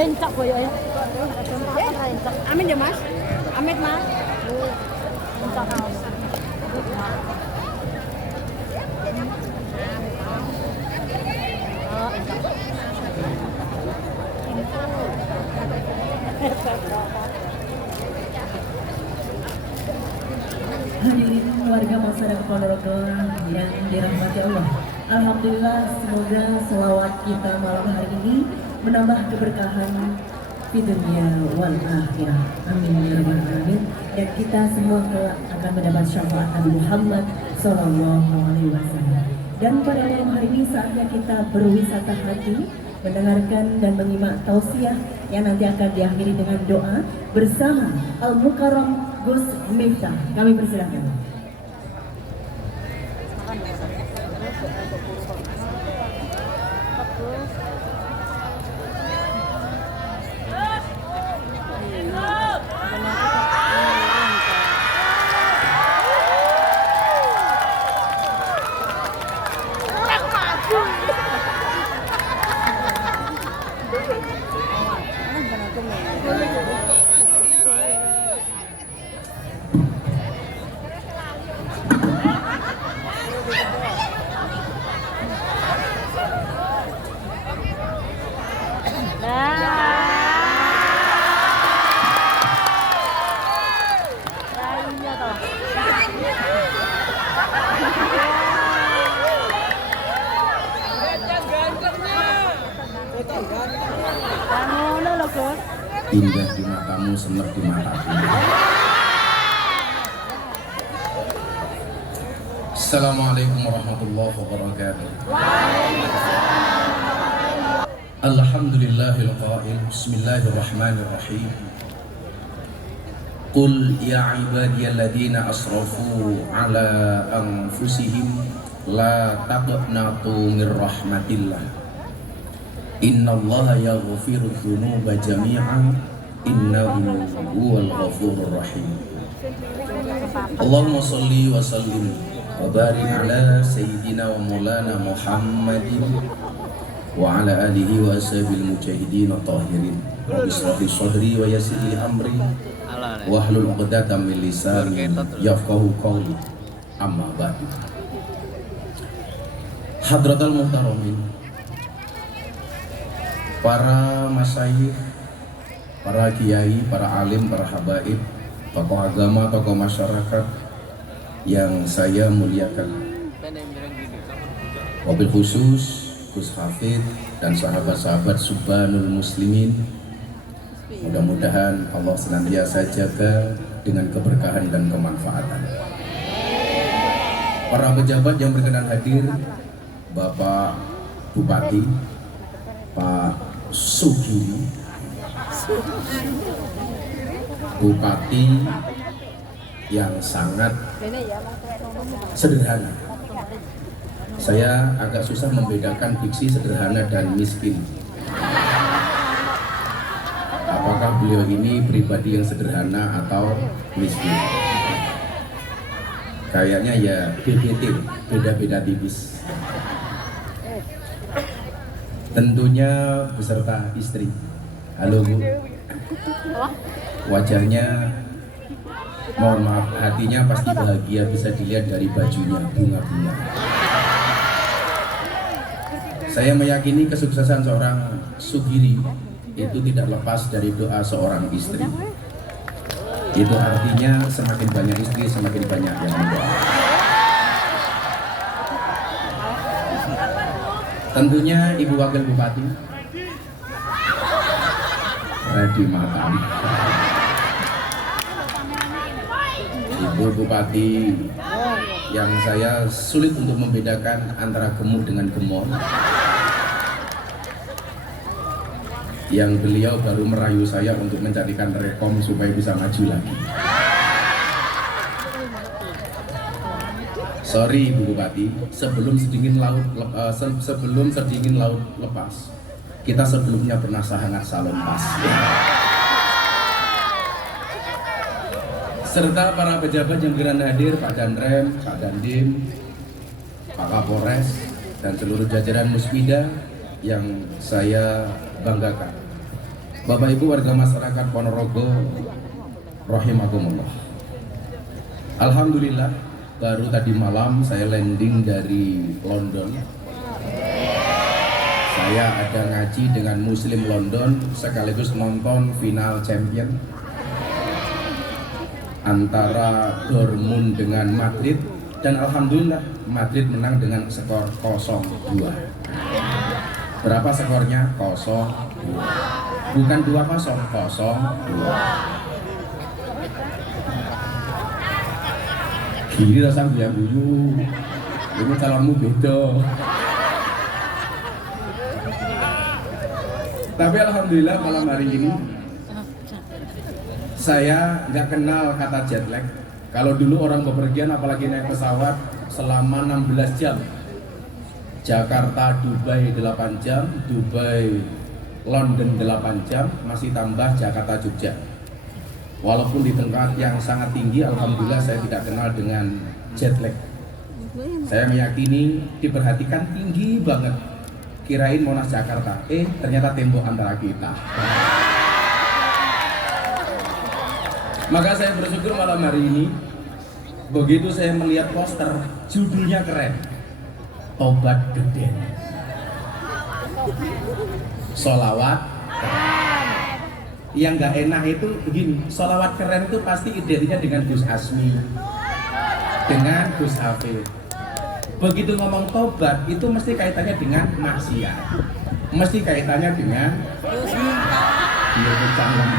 Encak boyo ya. Amin ya Mas. Amin Mas. Encak kau. Oh, encak. Hadirin warga masyarakat Ponorogo yang dirahmati Allah. Alhamdulillah, semoga selawat kita malam hari ini menambah keberkahan di dunia wal akhirah. Amin ya rabbal alamin. Dan kita semua kelak akan mendapat syafaat Nabi Muhammad Sallallahu Alaihi Wasallam. Dan pada malam hari ini saatnya kita berwisata hati, mendengarkan dan menyimak tausiah yang nanti akan diakhiri dengan doa bersama Al Mukarram Gus Miftah. Kami persilakan. Indah di matamu, semer di mataku. Assalamualaikum warahmatullahi wabarakatuh. Alhamdulillahil qail. Bismillahirrahmanirrahim. Qul ya ibadiyalladzina asrafu ala anfusihim la taqnatu mir rahmatillah. Innallaha yaghfiru dzunuba jami'an innahu huwal ghafurur rahim. Allahumma shalli wa sallim wa barik ala sayyidina wa maulana Muhammadin wa ala alihi wa ashabil mujahidin tahirin. Rabbi shrah li sadri wa yassir li amri wa hlul 'uqdatam min lisani yafqahu qawli. Amma ba'du. Hadratul muhtaramin, para masyayikh, para kiai, para alim, para habaib, tokoh agama, tokoh masyarakat yang saya muliakan, wabil khusus Gus Hafid dan sahabat-sahabat Subhanul Muslimin. Mudah-mudahan Allah senantiasa jaga dengan keberkahan dan kemanfaatan. Para pejabat yang berkenan hadir, Bapak Bupati, Pak Sugiri, Bupati yang sangat sederhana. Saya agak susah membedakan diksi sederhana dan miskin. Apakah beliau ini pribadi yang sederhana atau miskin? Kayaknya ya BBT, beda-beda tipis. Tentunya beserta istri. Halo Bu. Wajahnya, mohon maaf, hatinya pasti bahagia, bisa dilihat dari bajunya, bunga-bunga. Saya meyakini kesuksesan seorang Sugiri itu tidak lepas dari doa seorang istri. Itu artinya semakin banyak istri, semakin banyak yang mendoa. Tentunya Ibu Wakil Bupati Redi Matam, Ibu Bupati yang saya sulit untuk membedakan antara gemuk dengan gemol, yang beliau baru merayu saya untuk mencarikan rekom supaya bisa maju lagi. Sorry Ibu Bupati, sebelum sedingin laut lepas, kita sebelumnya pernah sangat salon pas. Serta para pejabat yang berkenan hadir, Pak Danrem, Pak Dandim, Pak Kapolres, dan seluruh jajaran Musbida yang saya banggakan. Bapak Ibu warga masyarakat Ponorogo rahimakumullah. Alhamdulillah baru tadi malam saya landing dari London. Saya ada ngaji dengan Muslim London sekaligus nonton final champion antara Dortmund dengan Madrid, dan alhamdulillah Madrid menang dengan skor 0-2. Berapa skornya? 0-2. Bukan 2-0, 0-2. Gini rasa guyu, ini calonmu beda. Tapi alhamdulillah malam hari ini saya nggak kenal kata jet lag. Kalau dulu orang bepergian apalagi naik pesawat selama 16 jam, Jakarta Dubai 8 jam, Dubai London 8 jam, masih tambah Jakarta Jogja. Walaupun di tempat yang sangat tinggi, alhamdulillah saya tidak kenal dengan jet lag. Saya meyakini diperhatikan tinggi banget. Kirain Monas Jakarta, ternyata tembok antara kita. Maka saya bersyukur malam hari ini, begitu saya melihat poster, judulnya keren, Tobat Geden. Sholawat keren. Yang nggak enak itu begini, sholawat keren itu pasti identiknya dengan Gus Asmi, dengan Gus Hafid. Begitu ngomong tobat itu mesti kaitannya dengan maksiat, mesti kaitannya dengan dia bercanggung.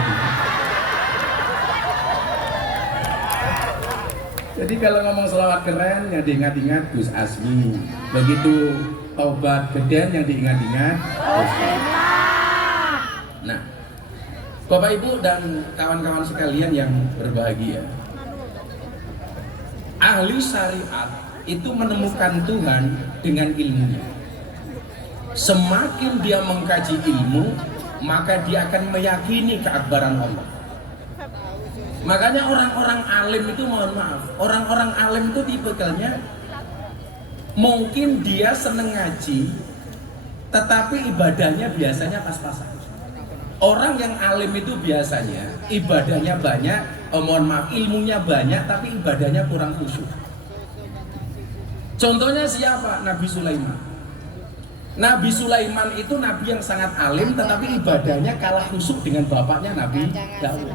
Jadi kalau ngomong sholawat keren yang diingat-ingat Gus Asmi, begitu tobat geden yang diingat-ingat Gus Hafid. Nah, Bapak Ibu dan kawan-kawan sekalian yang berbahagia, ahli syariat itu menemukan Tuhan dengan ilmunya. Semakin dia mengkaji ilmu, maka dia akan meyakini keakbaran Allah. Makanya orang-orang alim itu, mohon maaf, orang-orang alim itu tipikalnya mungkin dia seneng ngaji, tetapi ibadahnya biasanya pas-pasan. Orang yang alim itu biasanya ibadahnya banyak, mohon maaf, ilmunya banyak, tapi ibadahnya kurang khusyuk. Contohnya siapa? Nabi Sulaiman. Nabi Sulaiman itu nabi yang sangat alim, tetapi ibadahnya kalah khusyuk dengan bapaknya Nabi Daud.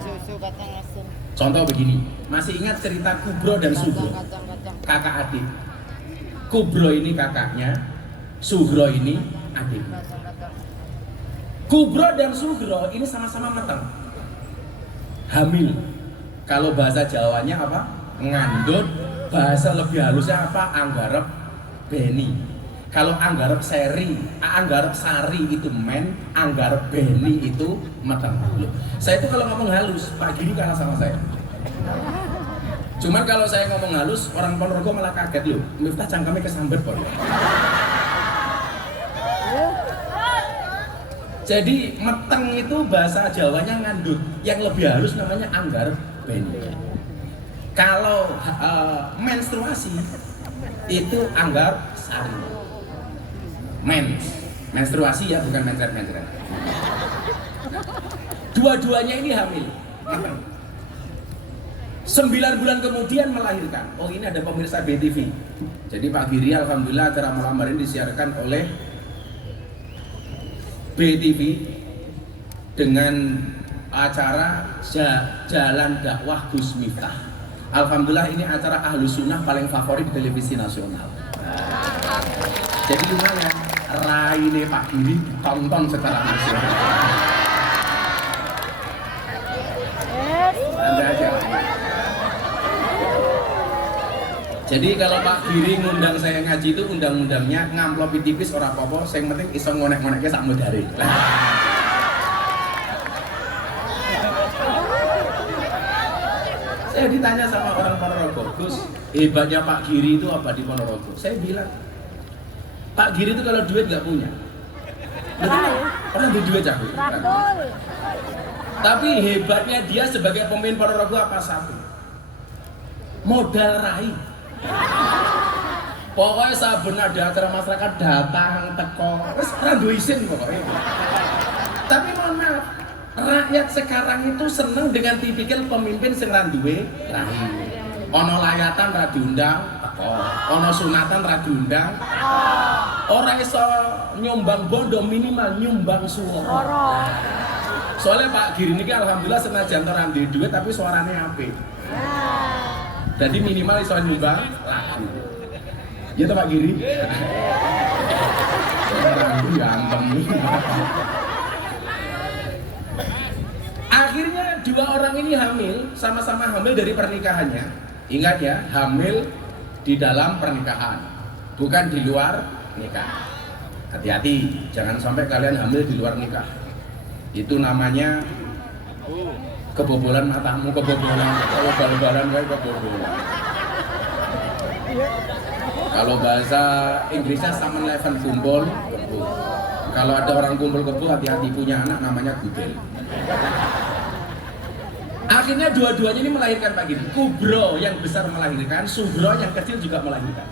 Contoh begini, masih ingat cerita Kubro dan Sugro, kakak adik. Kubro ini kakaknya, Sugro ini adiknya. Kubro dan Sugro ini sama-sama meteng, hamil. Kalau bahasa Jawanya apa? Ngandut. Bahasa lebih halusnya apa? Anggarep beni. Kalau anggarep sari itu men, anggarep beni itu meteng. Saya itu kalau ngomong halus, Pak Giri kalah sama saya. Cuman kalau saya ngomong halus, orang Ponorogo malah kaget loh. Miftah cangkeme kesambet kok. Jadi meteng itu bahasa Jawanya ngandut, yang lebih halus namanya anggarep beni. Kalau menstruasi itu anggap sari. Menstruasi ya, bukan mencret-mencret. Dua-duanya ini hamil. 9 bulan kemudian melahirkan. Oh, ini ada pemirsa BTV. Jadi Pak Giri alhamdulillah acara malam hari ini disiarkan oleh BTV dengan acara Jalan Dakwah Gus Miftah. Alhamdulillah ini acara Ahlus Sunnah paling favorit di televisi nasional. Jadi lumayan, raine Pak Giri ditonton secara nasional. Anda aja. Jadi kalau Pak Giri ngundang saya ngaji itu undang-undangnya ngamplopi tipis ora apa-apa, sing penting iso ngonek-ngonekke sak modare. Saya ditanya sama orang Ponorogo, Gus, hebatnya Pak Giri itu apa di Ponorogo? Saya bilang, Pak Giri itu kalau duit nggak punya. Orang di duit jago. Tapi hebatnya dia sebagai pemimpin Ponorogo apa satu? Modal rai. Pokoknya saben ada acara masyarakat datang teko, terus ora duwe isin pokoknya. Tapi mohon maaf, rakyat sekarang itu seneng dengan tipikal pemimpin sing ra duwe rahi. Ono layatan ra diundang, ono sunatan ra diundang. Ora iso nyumbang bondo, minimal nyumbang suara. Soalnya Pak Giri ini alhamdulillah senajan ora ndek duit tapi suarane apik. Jadi minimal iso nyumbang lagu. Ya toh Pak Giri? Lagu ganteng. Akhirnya dua orang ini hamil, sama-sama hamil dari pernikahannya. Ingat ya, hamil di dalam pernikahan, bukan di luar nikah. Hati-hati, jangan sampai kalian hamil di luar nikah. Itu namanya kebobolan matamu, kebobolan. Kalau bal-balan kayak kebobolan. Kalau bahasa Inggrisnya sama eleven kumpul kebo. Kalau ada orang kumpul kebo, hati-hati, punya anak namanya gudel. Akhirnya dua-duanya ini melahirkan Pak Giri. Kubro yang besar melahirkan, Sugro yang kecil juga melahirkan.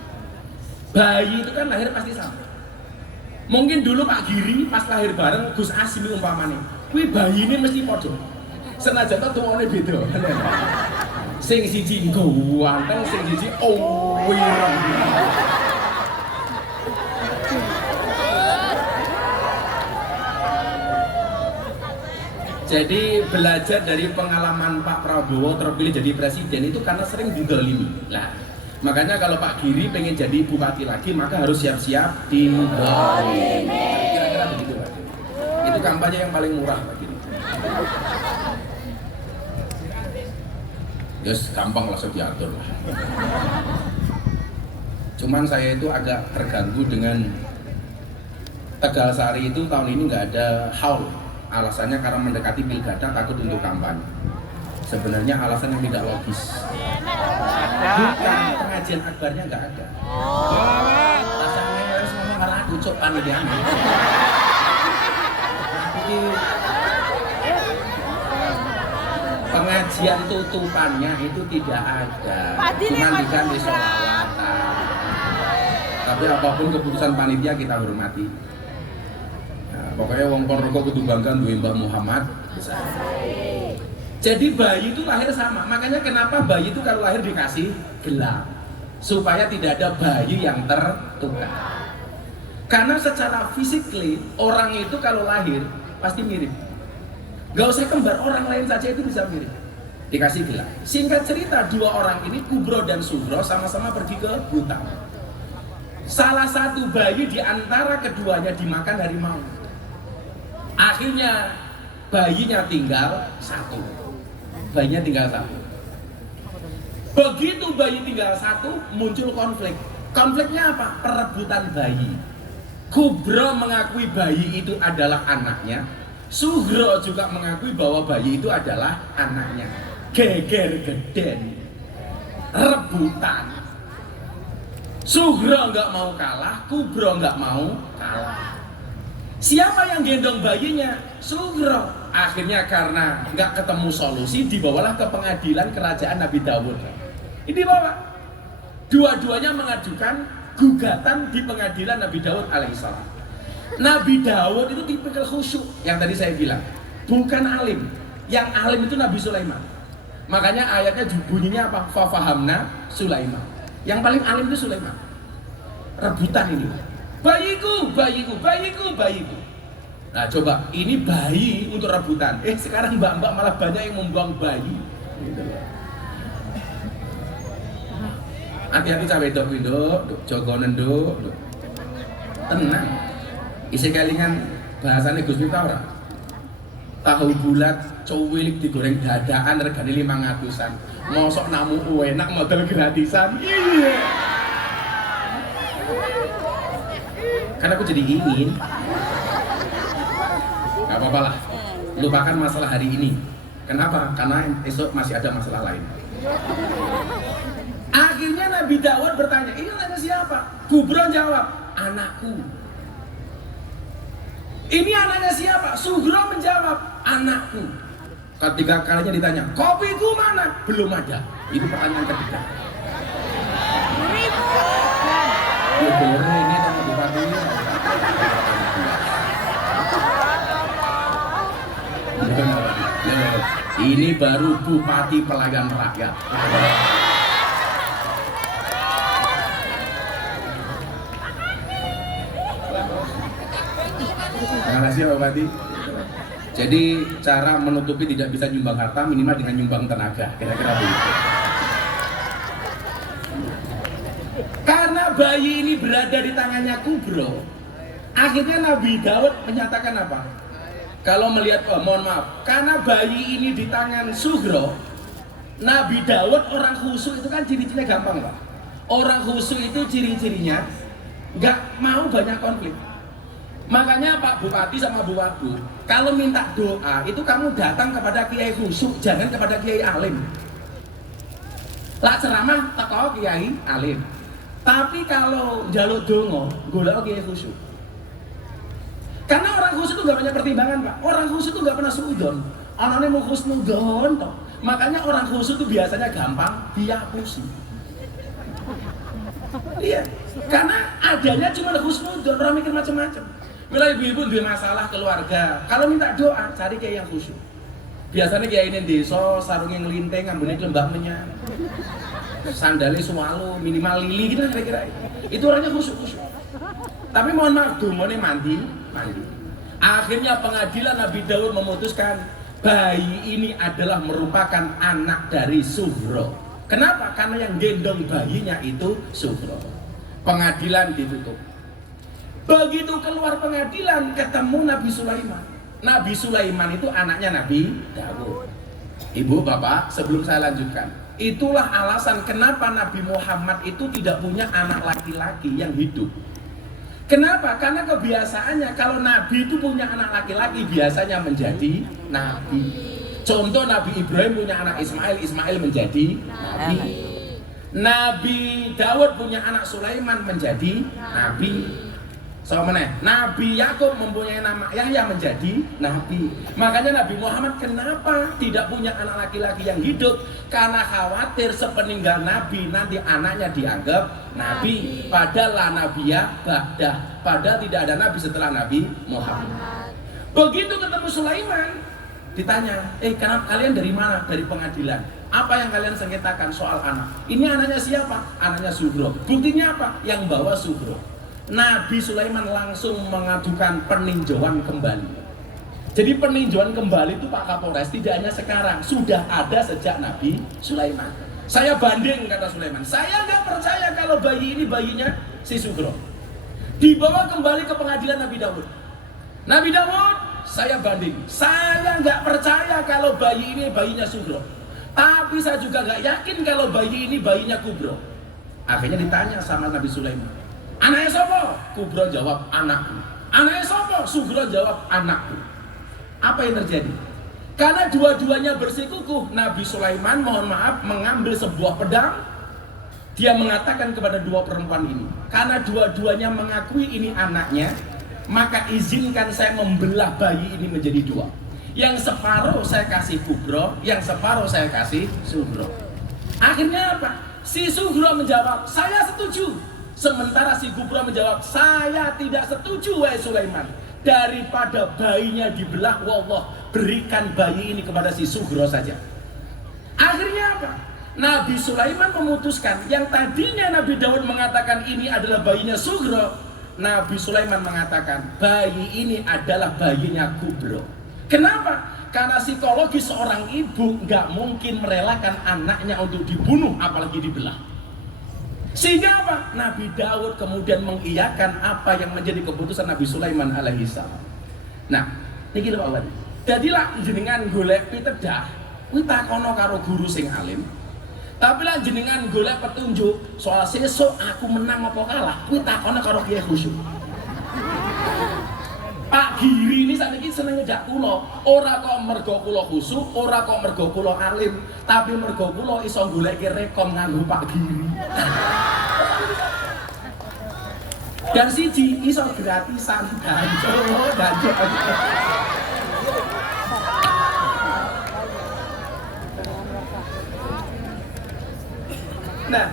Bayi itu kan lahir pasti sama. Mungkin dulu Pak Giri pas lahir bareng Gus Asmi umpamane, kuwi bayi ini mesti podo. Senajan to tuwane beda. Sing siji ganteng, sing siji wireng. Jadi belajar dari pengalaman Pak Prabowo terpilih jadi presiden itu karena sering didolimi. Nah, makanya kalau Pak Giri pengen jadi bupati lagi maka harus siap-siap didolimi. Kira-kira begitu Pak Giri. Itu kampanye yang paling murah Pak Giri. Yes, gampang langsung diatur lah. Cuman saya itu agak terganggu dengan Tegal Sari itu tahun ini nggak ada haul. Alasannya karena mendekati pilkada takut untuk kampanye. Sebenarnya alasan yang tidak logis. Bukan, pengajian akbarnya nggak ada. Rasanya harus ngomong karena aku cok panitia. Tapi pengajian tutupannya itu tidak ada. Cuma diganti sholawatan. Tapi apapun keputusan panitia kita hormati. Pokoknya wong Ponorogo kudu bangga duwe Mbah Muhammad besar. Jadi bayi itu lahir sama. Makanya kenapa bayi itu kalau lahir dikasih gelang supaya tidak ada bayi yang tertukar. Karena secara fisikly orang itu kalau lahir pasti mirip. Gak usah kembar, orang lain saja itu bisa mirip. Dikasih gelang. Singkat cerita, dua orang ini Kubro dan Sugro sama-sama pergi ke hutan. Salah satu bayi di antara keduanya dimakan harimau. Akhirnya bayinya tinggal satu. Bayinya tinggal satu. Begitu bayi tinggal satu, muncul konflik. Konfliknya apa? Perebutan bayi. Kubro mengakui bayi itu adalah anaknya. Sugro juga mengakui bahwa bayi itu adalah anaknya. Geger geden, rebutan. Sugro nggak mau kalah, Kubro nggak mau kalah. Siapa yang gendong bayinya? Sugro. Akhirnya karena nggak ketemu solusi, dibawalah ke pengadilan kerajaan Nabi Dawud. Ini dibawa. Dua-duanya mengajukan gugatan di pengadilan Nabi Dawud alaihissalam. Nabi Dawud itu tipikal khusyuk yang tadi saya bilang, bukan alim. Yang alim itu Nabi Sulaiman. Makanya ayatnya bunyinya apa? Fafahamna Sulaiman. Yang paling alim itu Sulaiman. Rebutan ini. Bayiku, bayiku, bayiku, bayiku. Nah coba, ini bayi untuk rebutan. Sekarang mbak-mbak malah banyak yang membuang bayi. Hati-hati cawe dok, jogo nendo, tenang. Isi kelingan bahasanya Gus Miftah ora. Tahu bulat, cuwilik digoreng dadaan regane 500-an. Mosok namu enak modal gratisan. Iya. Karena aku jadi ingin. Gak apa-apa lah. Lupakan masalah hari ini. Kenapa? Karena esok masih ada masalah lain. Akhirnya Nabi Dawud bertanya, ini anaknya siapa? Kubro jawab, anakku. Ini anaknya siapa? Sugro menjawab, anakku. Ketiga kalinya ditanya, kopiku mana? Belum ada. Itu pertanyaan ketiga. Ya boleh ini sama bupati. Loh, ini baru Bupati Pelayan Rakyat. Terima kasih Pak Bupati. Jadi cara menutupi tidak bisa nyumbang harta minimal dengan nyumbang tenaga, kira-kira begitu. Karena bayi ini berada di tangannya Kubro, akhirnya Nabi Daud menyatakan apa? Kalau melihat, mohon maaf, karena bayi ini di tangan Sugro, Nabi Daud orang khusyuk itu kan ciri-cirinya gampang Pak. Orang khusyuk itu ciri-cirinya nggak mau banyak konflik. Makanya Pak Bupati sama Bu Wagub, kalau minta doa itu kamu datang kepada kiai khusyuk, jangan kepada kiai alim. Lah ceramah teko kiai alim. Tapi kalau njaluk donga, golek kiai khusyuk. Karena orang khusyuk itu nggak banyak pertimbangan Pak. Orang khusyuk itu nggak pernah suudon. Anaknya mau khusnudon toh. Makanya orang khusyuk itu biasanya gampang dihapusi. Iya, karena adanya cuma khusnudon, orang mikir macam-macam. Bila ibu-ibu punya masalah keluarga, kalau minta doa cari kiai yang khusyuk. Biasanya kiai ini desa, sarungnya ngelinteng, ambune lembah menyang, sandalnya suwalu, minimal lili gitu kira-kira. Itu orangnya khusyuk. Tapi mohon maaf, dumone mandi. Akhirnya pengadilan Nabi Daud memutuskan bayi ini adalah merupakan anak dari Sugro. Kenapa? Karena yang gendong bayinya itu Sugro. Pengadilan ditutup. Begitu keluar pengadilan ketemu Nabi Sulaiman. Nabi Sulaiman itu anaknya Nabi Daud. Ibu, Bapak, sebelum saya lanjutkan, itulah alasan kenapa Nabi Muhammad itu tidak punya anak laki-laki yang hidup. Kenapa? Karena kebiasaannya kalau Nabi itu punya anak laki-laki biasanya menjadi Nabi. Contoh Nabi Ibrahim punya anak Ismail, Ismail menjadi Nabi. Nabi Daud punya anak Sulaiman menjadi Nabi. Nabi Yakub mempunyai nama Yahya menjadi Nabi. Makanya Nabi Muhammad kenapa tidak punya anak laki-laki yang hidup? Karena khawatir sepeninggal Nabi nanti anaknya dianggap Nabi. Padahal la nabiya ba'dah. Padahal tidak ada Nabi setelah Nabi Muhammad. Begitu ketemu Sulaiman, ditanya, kenapa kalian dari mana? Dari pengadilan. Apa yang kalian sengketakan soal anak? Ini anaknya siapa? Anaknya Sugro. Buktinya apa? Yang bawa Sugro. Nabi Sulaiman langsung mengajukan peninjauan kembali. Jadi peninjauan kembali itu Pak Kapolres tidak hanya sekarang, sudah ada sejak Nabi Sulaiman. Saya banding, kata Sulaiman, saya nggak percaya kalau bayi ini bayinya si Sugro. Dibawa kembali ke pengadilan Nabi Daud. Nabi Daud, saya banding, saya nggak percaya kalau bayi ini bayinya Sugro. Tapi saya juga nggak yakin kalau bayi ini bayinya Kubro. Akhirnya ditanya sama Nabi Sulaiman, anaknya siapa? Kubro jawab, anakku. Anaknya siapa? Sugro jawab, anakku. Apa yang terjadi? Karena dua-duanya bersikukuh, Nabi Sulaiman mohon maaf mengambil sebuah pedang. Dia mengatakan kepada dua perempuan ini, karena dua-duanya mengakui ini anaknya, maka izinkan saya membelah bayi ini menjadi dua. Yang separuh saya kasih Kubro, yang separuh saya kasih Sugro. Akhirnya apa? Si Sugro menjawab, saya setuju. Sementara si Kubro menjawab, saya tidak setuju wahai Sulaiman. Daripada bayinya dibelah, wallah, berikan bayi ini kepada si Sugro saja. Akhirnya apa? Nabi Sulaiman memutuskan, yang tadinya Nabi Daud mengatakan ini adalah bayinya Sugro, Nabi Sulaiman mengatakan bayi ini adalah bayinya Kubro. Kenapa? Karena psikologi seorang ibu nggak mungkin merelakan anaknya untuk dibunuh, apalagi dibelah. Sehingga apa? Nabi Daud kemudian mengiyakan apa yang menjadi keputusan Nabi Sulaiman alaihissalam. Nah, ini lho Pak. Jadilah jenengan golek pitedah, kuwi takono karo guru sing alim. Tapi lah jenengan golek petunjuk soal sesuk aku menang apa kalah, kuwi takono karo kiai khusyuk. Pak Giri ini sakniki seneng ngejak kula, ora kok mergo kula khusyuk, ora kok mergo kula alim, tapi mergo kula iso goleki rekom nganggo Pak Giri. Dan siji iso gratisan danjo. Nah,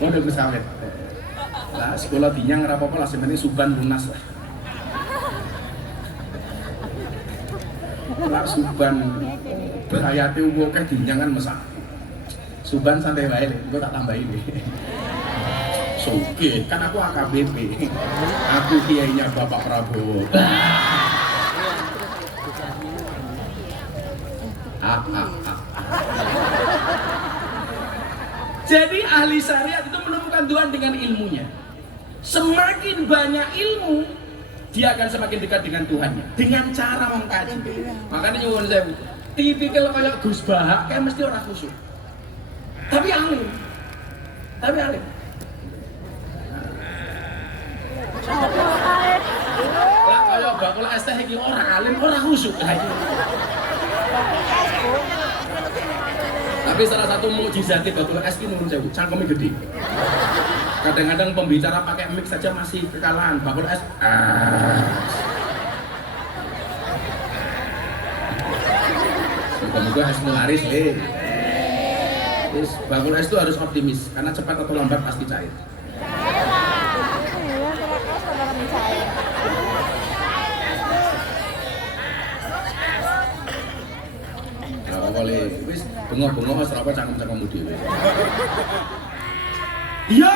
udah bersawet. Lah sekolah dinyang ora apa-apa lah, sebenarnya suban lunas lah. Lah Suban berayate uwo kae dinyangan mesak. Suban santai wae, engko tak tambahin. Soge, kan aku AKBP. Aku kiainya Bapak Prabowo. Jadi ahli syariat itu menemukan Tuhan dengan ilmunya. Semakin banyak ilmu, dia akan semakin dekat dengan Tuhannya dengan cara mengkaji. Makanya nyuwun sewu, tipikal kayak Gus Bahak kayak mesti orang khusyuk. Tapi alim. Lah kaya bakul es teh iki ora alim, ora khusyuk. Tapi salah satu mukjizat bakul es iki nyuwun sewu, cangkeme gede. Kadang-kadang pembicara pakai mic saja masih kekalahan. Bakul es. Semoga es melaris deh. Bakul es itu harus optimis karena cepat atau lambat pasti cair. Kalau boleh, wis bengok-bengok mas apa cangkem-cangkemmu dhewe. Iya.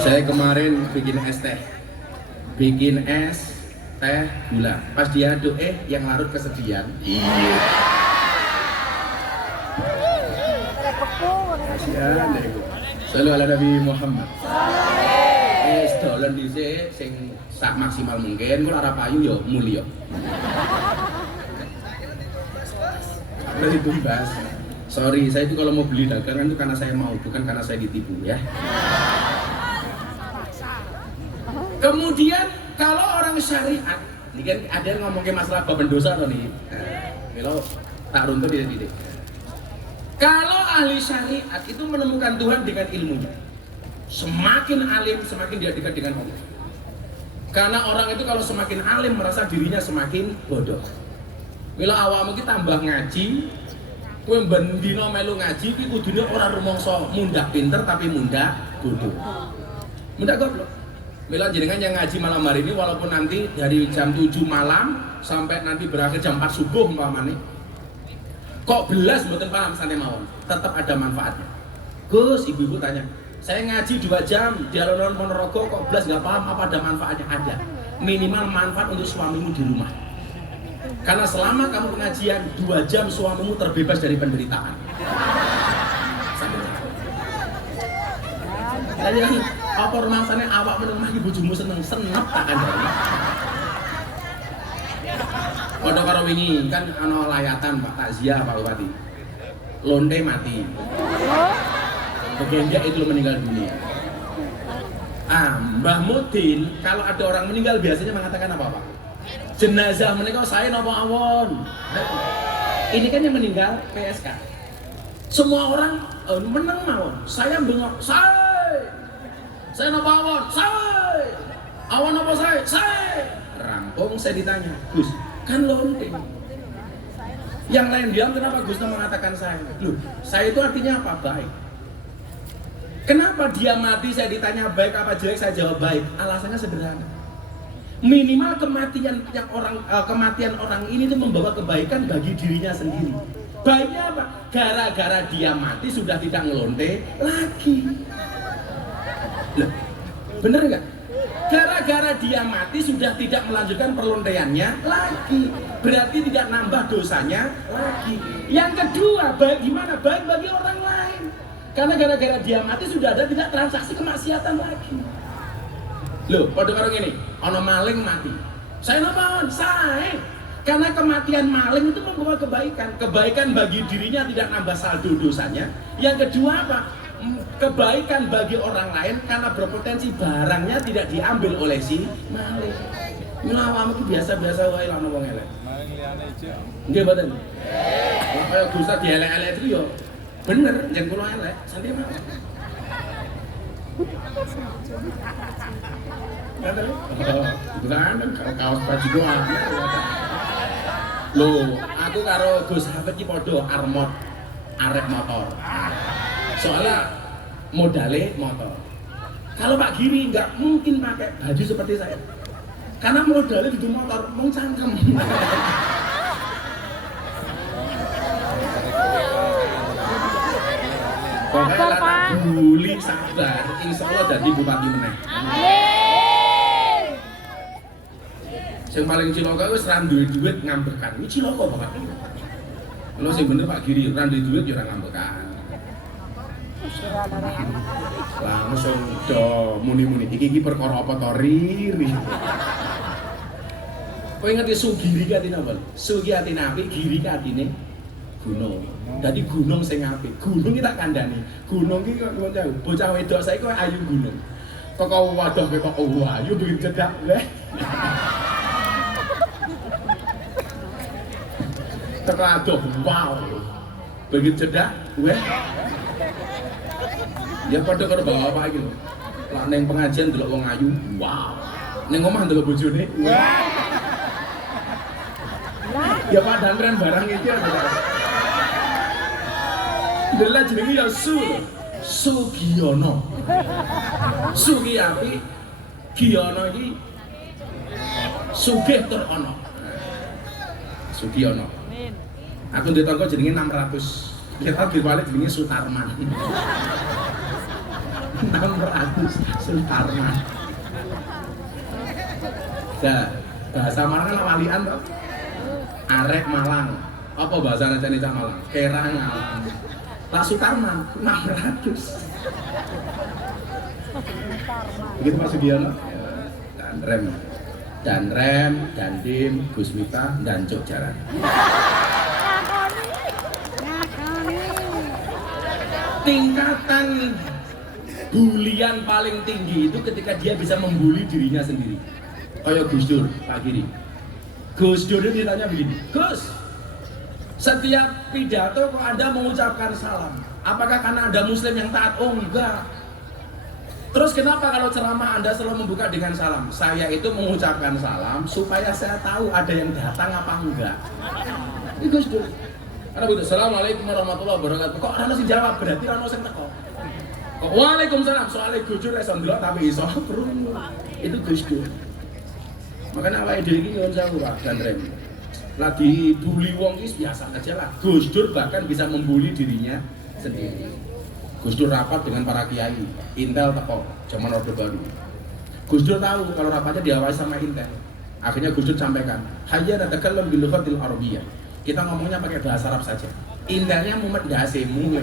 Saya kemarin bikin es teh gula. Pas diaduk yang larut kesedihan. Iya. Kasihan deh. Selalu ala Nabi Muhammad. Dolan dhisik sing sak maksimal mungkin, kula ora payu ya mulya. Dari tumbas. Sorry, saya itu kalau mau beli dagangan itu karena saya mau, bukan karena saya ditipu ya. Kemudian kalau orang syariat, ini kan ada yang ngomongin masalah beban dosa atau nih. Kalau tak runtut tidak. Kalau ahli syariat itu menemukan Tuhan dengan ilmunya. Semakin alim, semakin dia dekat dengan Allah. Karena orang itu kalau semakin alim merasa dirinya semakin bodoh. Bila awakmu iki tambah ngaji, kowe ben dina melu ngaji iki kudune ora rumangsa mundak pinter tapi mundak bodoh. Mundak goblok. Bila jenengan yang ngaji malam hari ini walaupun nanti dari jam 7 malam sampai nanti berakhir jam 4 subuh umpamane. Kok belas mboten paham santai mawon, tetap ada manfaatnya. Gus, ibu-ibu tanya, saya ngaji 2 jam di alun-alun Ponorogo kok belas nggak paham apa ada manfaatnya? Ada. Minimal manfaat untuk suamimu di rumah. Karena selama kamu pengajian 2 jam suamimu terbebas dari penderitaan. Jadi apa rumangsane awak menengah ibu bojomu seneng senep tak kandhani. Padha karo wingi kan ana layatan Pak Takziah Pak Bupati. Lonte mati. Begenjak itu meninggal dunia. Mbah Mudin kalau ada orang meninggal biasanya mengatakan apa Pak? Jenazah menikah saya nopo awon. Ini kan yang meninggal PSK. Semua orang menang mawon. Saya bengok, saya nopo awon, awon nopo saya. Rampung saya ditanya, Gus, kan lonte. Yang lain diam kenapa Gus mengatakan saya? Loh, saya itu artinya apa? Baik. Kenapa dia mati saya ditanya baik apa jelek saya jawab baik? Alasannya sederhana. Minimal kematian orang ini itu membawa kebaikan bagi dirinya sendiri. Baiknya apa? Gara-gara dia mati sudah tidak ngelonte lagi. Loh, bener nggak? Gara-gara dia mati sudah tidak melanjutkan perlonteannya lagi. Berarti tidak nambah dosanya lagi. Yang kedua, baik gimana? Baik bagi orang lain. Karena gara-gara dia mati sudah ada tidak transaksi kemaksiatan lagi. Loh, pada karo gini, ono maling mati. Saya nampakkan, saya. Karena kematian maling itu membawa kebaikan. Kebaikan bagi dirinya tidak nambah saldo dosanya. Yang kedua apa? Kebaikan bagi orang lain karena berpotensi barangnya tidak diambil oleh si maling. Melawan itu biasa-biasa wae lan wong elek. Nggih mboten. Lah kaya dosa dielek-elek itu yo bener yen kula elek, santai mawon. Bukan, kaos baju doang. Loh, aku karo Gus Hafid ki padha armot, arek motor. Soalnya modale motor. Kalau Pak Giri nggak mungkin pakai baju seperti saya, karena modalnya di motor mau cangkem. Pokoknya lah buli sabar, insya Allah jadi bupati meneh. Yang paling cilaka itu serang duit ngambekan. Ini cilaka banget. Kalau sing bener Pak Giri, serang duit ya orang ngambekan. Langsung do muni-muni. Iki perkara apa to riri. Kowe ngerti Sugiri ki atine apa? Sugi atine apik, Giri ki atine gunung. Dadi gunung sing apik. Gunung iki tak kandhani. Gunung ki kok ngono jauh. Bocah wedok saiki kowe ayu gunung. Kok waduh kok ayu bikin cedak leh. Teko aduh wow. Bikin cedak weh. Ya padha karo bapak iki lho. Lah ning pengajian delok wong ayu, wow. Ning omah delok bojone, wah. Ya padahal keren barang iki ya. Delok jenenge ya Sugiono. Sugi api, Giono iki sugih tur ana. Sugiono. Aku ndek tangga jenenge 600. Kita diwalik jenenge Sutarman. 600 Sutarman. Nah, bahasa Malang kan walian toh. Arek Malang. Apa bahasane jane cah Malang? Kerang Malang. Lah Sutarman 600. Begitu Pak Sugiono. Dan Rem, Dandim, Gusmita, dan Cuk Jaran. Tingkatan bulian paling tinggi itu ketika dia bisa membuli dirinya sendiri. Kayak Gus Dur, Pak Giri. Gus Dur itu ditanya begini, Gus, setiap pidato kok Anda mengucapkan salam? Apakah karena Anda Muslim yang taat? Oh enggak. Terus kenapa kalau ceramah Anda selalu membuka dengan salam? Saya itu mengucapkan salam supaya saya tahu ada yang datang apa enggak. Ini Gus Dur. Karena begitu, Assalamualaikum warahmatullahi wabarakatuh. Kok ana sing jawab, berarti ana sing teko. Kok Waalaikumsalam, soalnya Gus Dur iso ndelok tapi iso krungu. Itu Gus Dur. Makanya awake dhewe iki nyuwun sewu Pak dan Rem. Lagi bully wong iki biasa aja lah. Gus Dur bahkan bisa membuli dirinya sendiri. Gus Dur rapat dengan para kiai, Intel teko, zaman Orde Baru. Gus Dur tahu kalau rapatnya diawasi sama Intel. Akhirnya Gus Dur sampaikan, "Hayya natakallam bil lughatil arabiyyah." Kita ngomongnya pakai bahasa Arab saja. Intelnya mumet nggak asemu.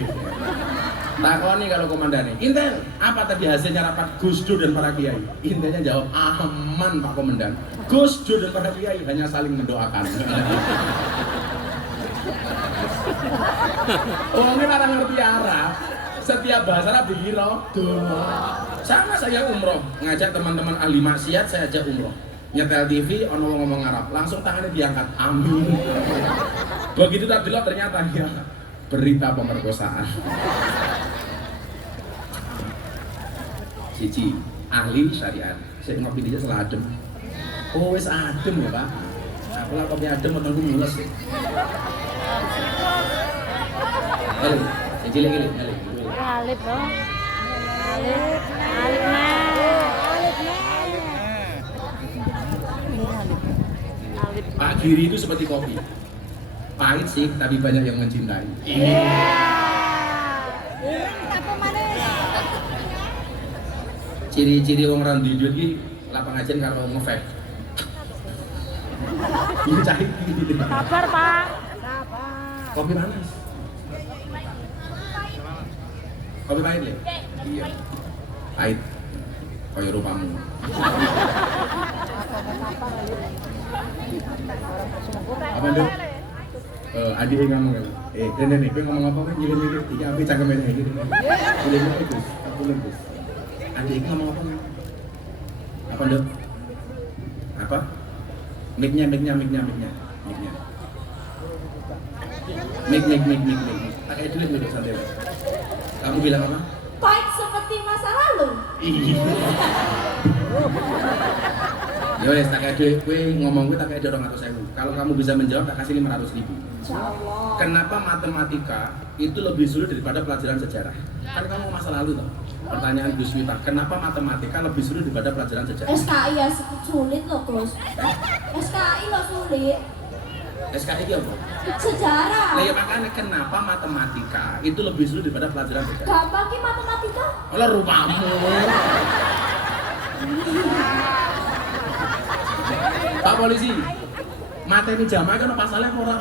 Takoni kalau komandannya, Intel, apa tadi hasilnya rapat Gus Dur dan para kiai? Intelnya jawab, aman Pak Komandan. Gus Dur dan para kiai hanya saling mendoakan. Orangnya orang ngerti Arab. Setiap bahasa Arab dikira doa. Sama saya umroh, ngajak teman-teman ahli maksiat, saya ajak umroh. Nyetel TV, ono ngomong Arab, langsung tangannya diangkat, amin. Begitu tak delok ternyata ya berita pemerkosaan. Cici, ahli syariat. Saya ngopi dia salah adem. Oh wes adem ya Pak. Aku lah kopi adem menunggu mules. Halo, cilik-cilik, halo. Alif dong. Alif. Alif. Pak Giri itu seperti kopi, pahit sih tapi banyak yang mencintai. Ciri-ciri orang randu duit ini lapang aja kalau nge-vape. Ini cahit gitu. Sabar Pak. Sabar. Kopi panas. Kopi pahit ya? Iya. Pahit. Kaya rupamu. Apa dong? Adik yang ngomong kan? Dan gue ngomong apa kan? Gila-gila, tiga api cangkemnya kayak gitu. Gila-gila itu, aku lembus. Adik yang ngomong apa kan? Apa dong? Apa? Mic-nya. Mic. Pakai dulu duduk santai. Kamu bilang apa? Pahit seperti masa lalu. Iya. Ya wes tak kayak gue ngomong gue tak kayak 200.000. Kalau kamu bisa menjawab tak kasih 500.000. Insyaallah. Kenapa matematika itu lebih sulit daripada pelajaran sejarah? Kan kamu masa lalu toh. Pertanyaan Gus Wita, kenapa matematika lebih sulit daripada pelajaran sejarah? SKI ya sulit loh Gus. SKI loh sulit. SKI itu apa? Sejarah. Nah ya makanya kenapa matematika itu lebih sulit daripada pelajaran sejarah? Gampang ki matematika. Olah rumahmu. Pak polisi, materi jamaah kan pasalnya orang.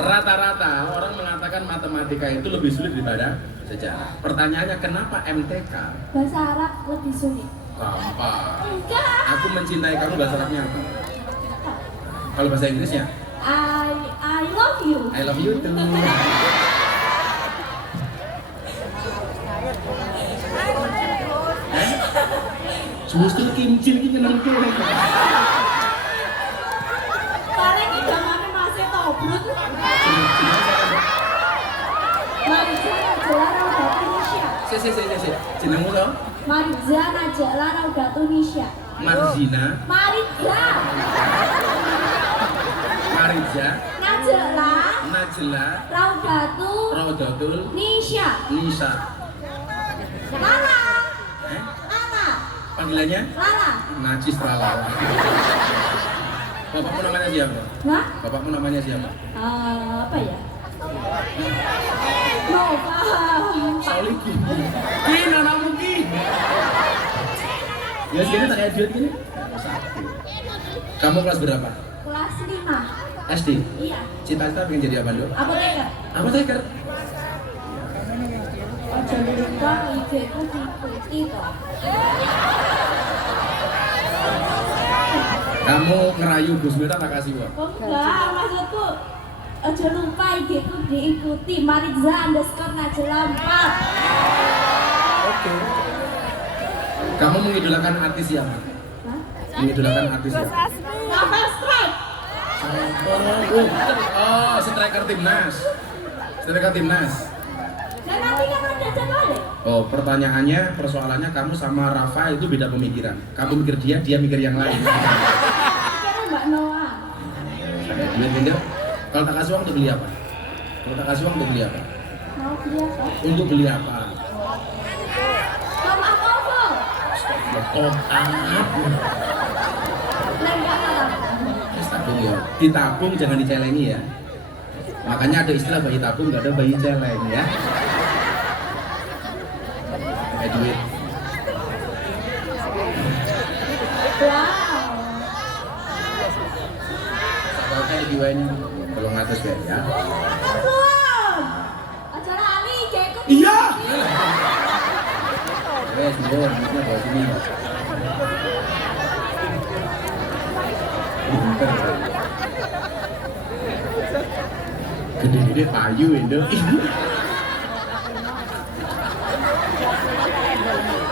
Rata-rata orang mengatakan matematika itu lebih sulit daripada sejarah. Pertanyaannya kenapa MTK? Bahasa Arab lebih sulit. Gampang. Enggak. Aku mencintai kamu bahasa Arabnya apa? Kalau bahasa Inggrisnya? I love you. I love you too. Justru kimcil ini nyenengku. Karena ini gambarnya masih tobrut. Marija Najla Raudat Indonesia. Si. Jenengmu to? Marija Najla Raudat Indonesia. Marzina, Marija Marija, Najla Najla, Raudatu Raudatul, Nisha. Nisa. Lala. Eh? Lala. Panggilannya? Lala. Najis Ralala. Bapakmu namanya siapa? Hah? Bapakmu namanya siapa? Apa ya? Mau paham. Sauliki. Ki, anakmu Ki. Ya sini tak kayak duit gini. Kamu kelas berapa? Kelas 5. SD. Iya. Cita-cita pengen jadi apa dulu? Apoteker. Apoteker. Aja lupa IG ku diikuti toh. Kamu ngerayu Gus Wita tak kasih uang? Oh enggak, maksudku aja lupa IG ku diikuti Mariza_Najla 4. Oke. Kamu mengidolakan artis siapa? Hah? Mengidolakan artis siapa? Novel Strike. Oh, striker timnas. Striker timnas. Dan nanti kan ada jadwalnya. Oh, pertanyaannya, persoalannya kamu sama Rafa itu beda pemikiran. Kamu mikir dia mikir yang lain. Akhirnya Mbak Noah. Ada duit enggak? Kalau tak kasih uang untuk beli apa? Kalau tak kasih uang untuk beli apa? Mau beli apa? Untuk beli apa? Mama Kovo. Top up. Lengkap apa? Tabung ya. Ditabung jangan dicelengi ya. Makanya ada istilah bayi tabung, nggak ada bayi celeng ya. Kayak duit. Wow. Kalau kayak jiwanya, kalau ngatus ya. Belum. Acara Ali ikut. Iya. Wes, mohon, duitnya bawa sini. Gede-gede payu Indo.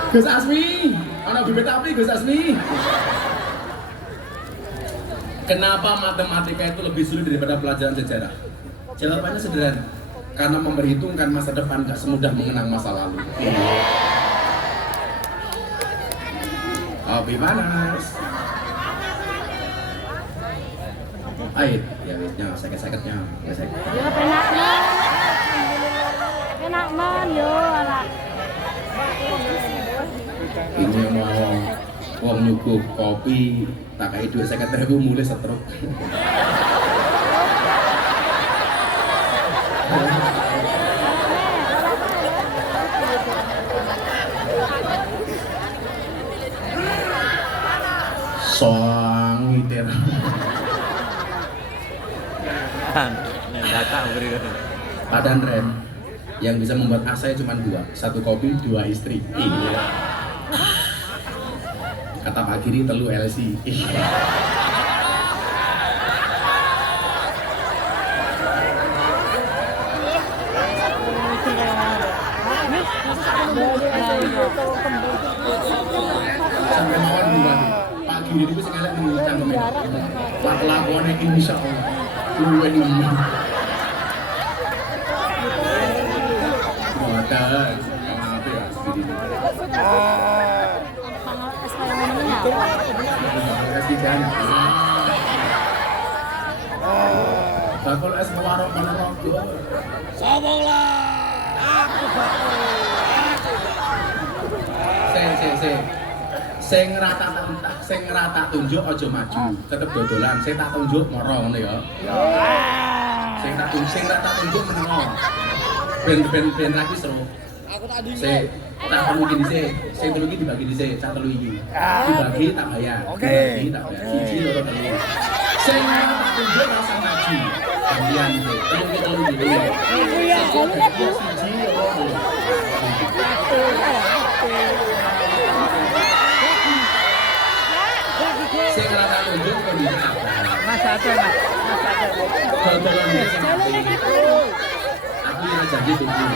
Gus Asmi, anak bibit api Gus Asmi. Kenapa matematika itu lebih sulit daripada pelajaran sejarah? Jawabannya sederhana, karena memperhitungkan masa depan gak semudah mengenang masa lalu. Kopi panas. Air, ya wesnya, seket-seketnya, ya seket. Yo penak man. Penak man yo ala. Ini mau uang nyuguh kopi, tak kayak 250.000 mulai setruk. Soang ngitir. Data beri. Padan rem yang bisa membuat asa cuma 2, 1 kopi 2 istri. Iya. Kata Pak Giri telu LC. Iya. Sampai mawar bulan Pak Giri itu sekali mengucap Pak lakonnya insya Allah luwe ini. Muatan, kamu apa ya? Terima kasih kan. Bakul es warung rokok. Sombong lah. Sing ngerata tunjuk aja maju, tetep dodolan. Sing tak tunjuk moro ngono ya. Sing tak tunjuk menengo. Ben lagi seru. Aku tak dingin. Tak perlu gini sih, sing telu iki dibagi dhisik, sak telu iki. Dibagi tak bayar. Dibagi tak bayar. Siji loro telu. Sing tak tunjuk rasa maju. Gantian iki. Telu iki ya. Aku ya, Siji loro telu. Sing rata tunjuk kok bisa. Mas ada, Mas. Dodolan iki sing aku yang janji tunggu.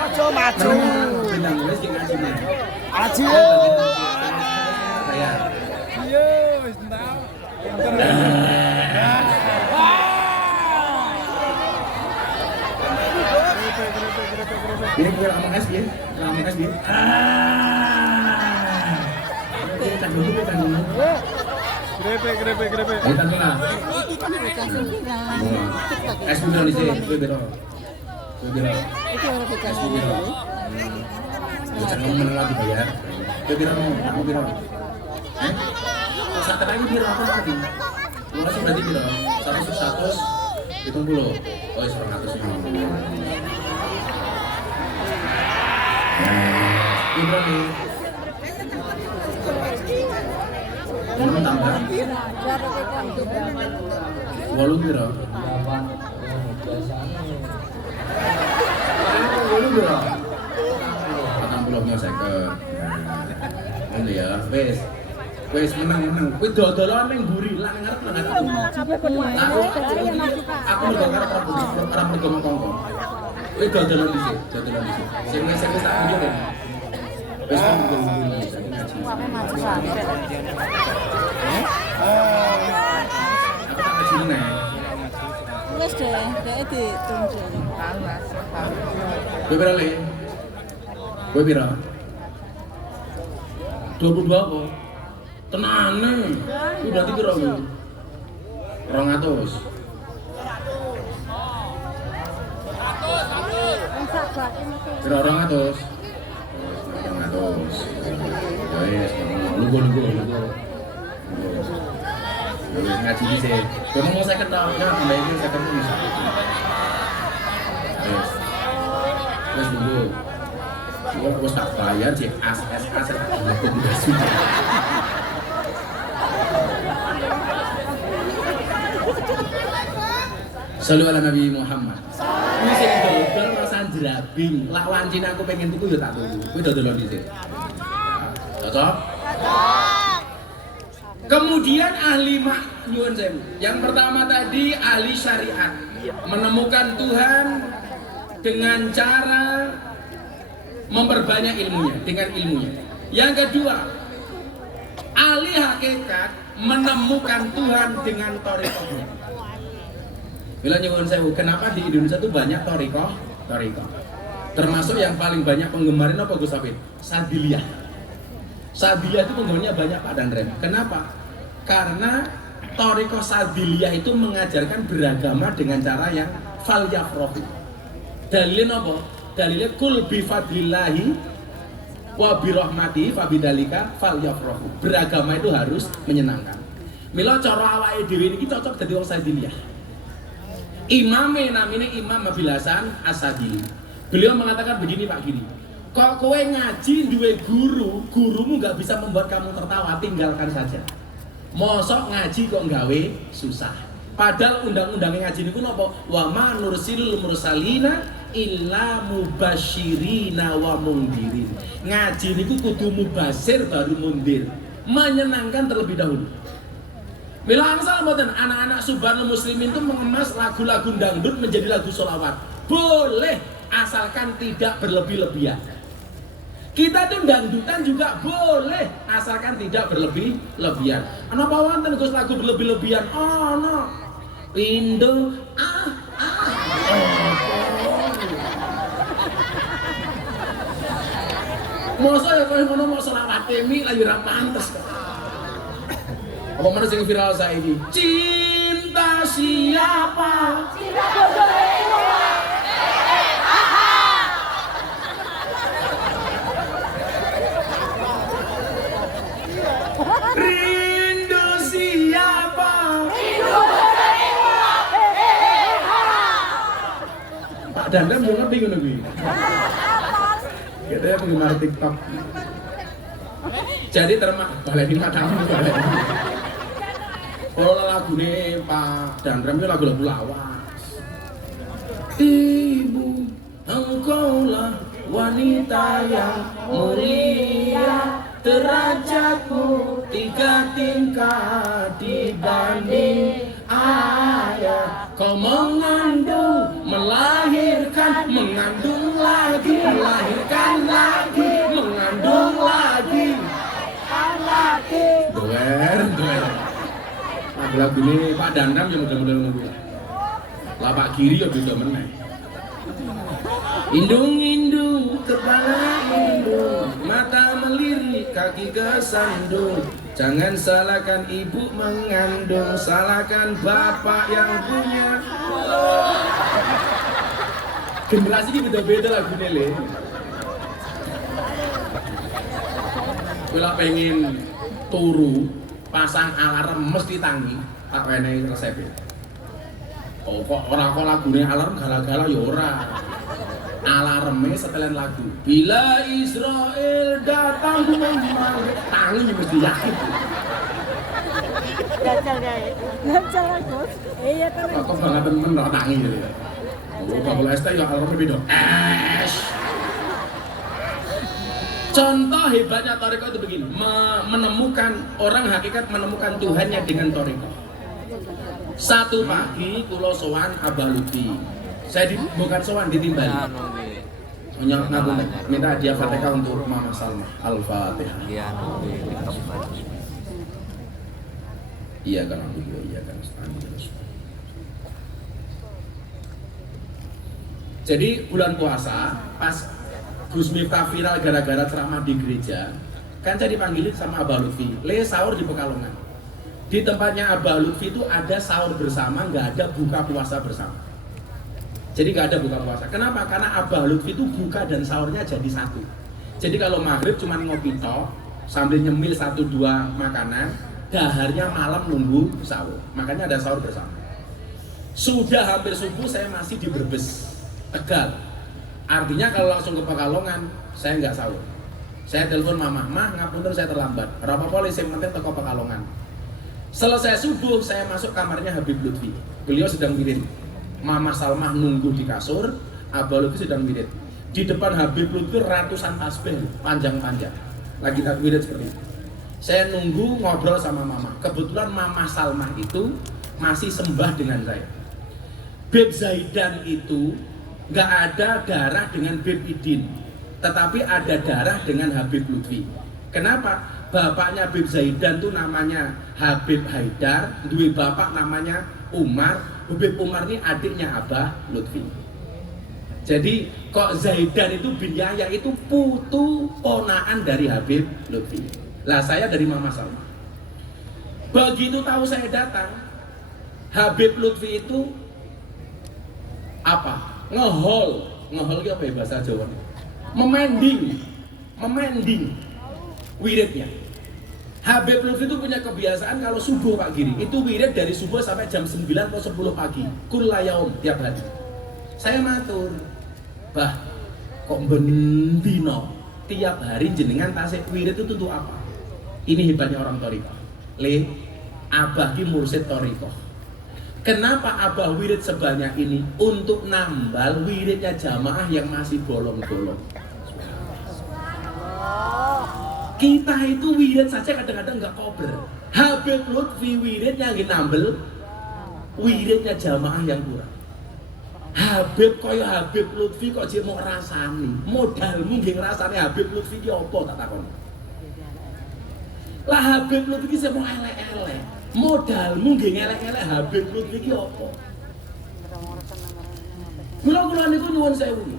Ojo maju. Benang wis ki ngaji men. Aji. Bayar. Iya, wis ndang. Ini gue ngomong es piye? Ngomong es piye? Oke, tak dulu. Grepe. Ayo tak lah. Es biro di sini, gue biro. Es biro. Jangan ngomong lagi bayar. Gue biro mau, aku biro. Saat terakhir biro apa tadi? Mulai berarti biro. 100, hitung dulu. Oh, 100 ini. Biro nih. Mau tambah? Walu biro. Walu biro. 60-nya seket. Ini ya, wes menang. Kowe dodolan ning mburi lan ngarep nang aku. Aku ndogar ora mergo mongko. Kowe dodolan dhisik. Sing wis tak tunjuk ya. Wis Wes deh, ditunjuk. Kowe pira le? Kowe pira? 22 apa? Tenane. Kuwi berarti pira kuwi? 200. Pira 200? 200. Wes, lugu. Wes ngaji dhisik. Kowe mau 50 ta? Ya, ambek iki 50 bisa. Wes lugu. Gua harus tak bayar sih as aku tidak suka. Sallu ala Nabi Muhammad. Ini sing dodol rasane jerabing. Lak wancine aku pengen tuku ya tak tuku. Kuwi dodolan dhisik. Cocok? Kemudian ahli nyuwun sewu. Yang pertama tadi ahli syariat, menemukan Tuhan dengan cara memperbanyak ilmunya, dengan ilmunya. Yang kedua, ahli hakikat menemukan Tuhan dengan thariqahnya. Bila nyuwun sewu, kenapa di Indonesia itu banyak thariqah? Termasuk yang paling banyak penggemarnya apa Gus Hafid? Sadiliyah. Sadiliyah itu penggemarnya banyak Pak Dandrem. Kenapa? Karena thariqah Sadiliyah itu mengajarkan beragama dengan cara yang fal yafrahu. Dalilnya apa? Dalilnya kul bi fadlillahi wa bi rahmatihi fa bidzalika falyafrahu. Beragama itu harus menyenangkan. Mila cara awake dhewe iki cocok dadi wong Sadiliyah. Imame namanya Imam Abil Hasan As-Sadili. Beliau mengatakan begini Pak Giri. Kok kowe ngaji duwe gurumu nggak bisa membuat kamu tertawa, tinggalkan saja. Mosok ngaji kok nggawe susah. Padahal undang-undangnya ngaji niku napa? Wa ma nursilul mursalina illa mubasyirina wa mundirin. Ngaji niku kudu mubasir baru mundir. Menyenangkan terlebih dahulu. Bila angsal mboten anak-anak Subhanul Muslimin itu mengemas lagu-lagu dangdut menjadi lagu sholawat. Boleh asalkan tidak berlebih-lebihan. Kita tuh dangdutan juga boleh asalkan tidak berlebih-lebihan. Apa wonten Gus lagu berlebih-lebihan? Oh no. Indo Masa ya kowe ngono mau selawat temi lah ora pantes. Apa meneh sing viral saiki? Cinta siapa? Rindu siapa? Pak Dandang juga ngerti ngono kuwi. Katanya penggemar TikTok. Jadi balekin matamu. Kalau lagune Pak Dandang itu lagu-lagu lawas. Ibu, engkaulah wanita yang mulia, derajatmu 3 tingkat dibanding ayah. Kau mengandung, melahirkan, mengandung lagi, melahirkan lagi, mengandung lagi. Doer. Lagu ini Pak Dandam yang mudah-mudahan nunggu. Lapak kiri ya bisa meneh. Indung-indung, kepala indung, mata melirik, kaki kesandung. Jangan salahkan ibu mengandung, salahkan bapak yang punya. Generasi ini beda-beda lagunya le. Bila pengen turu, pasang alarm mesti tangi, tak wenehi resepnya. Oh kok lagunya alarm gala-gala ya ora. Alarmnya setelan lagu. Bila Israel datang memanggil, tangi mesti yakin. Gacal Agus. Iya kan. Kok banget temen ora tangi gitu ya. Oh kalau ST ya alarmnya beda. Contoh hebatnya Thariqah itu begini, menemukan orang hakikat menemukan Tuhannya dengan Thariqah. Satu pagi kulo sowan Abah Lutfi. Saya bukan sowan ditimbali. Ngaku minta hadiah Fatihah untuk Mama Salma. Al-Fatihah. Iya kan alhamdulillah, iya kan alhamdulillah. Jadi bulan puasa pas Gus Miftah viral gara-gara ceramah di gereja, kan saya dipanggilin sama Abah Lutfi, le sahur di Pekalongan. Di tempatnya Abah Lutfi itu ada sahur bersama, nggak ada buka puasa bersama. Jadi nggak ada buka puasa. Kenapa? Karena Abah Lutfi itu buka dan sahurnya jadi satu. Jadi kalau maghrib cuma ngopi tok, sambil nyemil 1-2 makanan, daharnya malam nunggu sahur. Makanya ada sahur bersama. Sudah hampir subuh saya masih di Brebes, Tegal. Artinya kalau langsung ke Pekalongan, saya nggak sahur. Saya telepon mama, ngapunten saya terlambat. Berapa polis yang penting teko Pekalongan. Selesai subuh, saya masuk kamarnya Habib Lutfi. Beliau sedang wirid. Mama Salmah nunggu di kasur, Abah Lutfi sedang wirid. Di depan Habib Lutfi ratusan tasbih panjang-panjang. Lagi tak wirid seperti itu. Saya nunggu ngobrol sama mama. Kebetulan Mama Salmah itu masih sembah dengan saya. Beb Zaidan itu nggak ada darah dengan Beb Idin, tetapi ada darah dengan Habib Lutfi. Kenapa? Bapaknya Beb Zaidan tuh namanya Habib Haidar, dua bapak namanya Umar. Habib Umar ini adiknya Abah Lutfi. Jadi kok Zaidan itu bin Yahya itu putu ponaan dari Habib Lutfi. Lah saya dari Mama Salma. Begitu tahu saya datang, Habib Lutfi itu apa? Ngehol itu apa ya bahasa Jawa? Memending wiridnya. Habib Lutfi itu punya kebiasaan kalau subuh Pak Giri, itu wirid dari subuh sampai jam 9 atau 10 pagi, kullayaum tiap hari. Saya matur, bah, kok bendino tiap hari jenengan tasik wirid itu untuk apa? Ini hebatnya orang Thariqah. Le, Abah ki mursid Thariqah. Kenapa Abah wirid sebanyak ini? Untuk nambal wiridnya jamaah yang masih bolong-bolong. Kita itu wirid saja kadang-kadang nggak kober. Habib Lutfi wiridnya nggih nambel wiridnya jamaah yang kurang. Habib kaya Habib Lutfi kok jek mau rasani. Modalmu nggih ngrasani Habib Lutfi ki apa tak takoni. Lah Habib Lutfi ki sing mau elek-elek. Modalmu nggih ngelek-elek Habib Lutfi ki apa? Kula niku nyuwun sewu.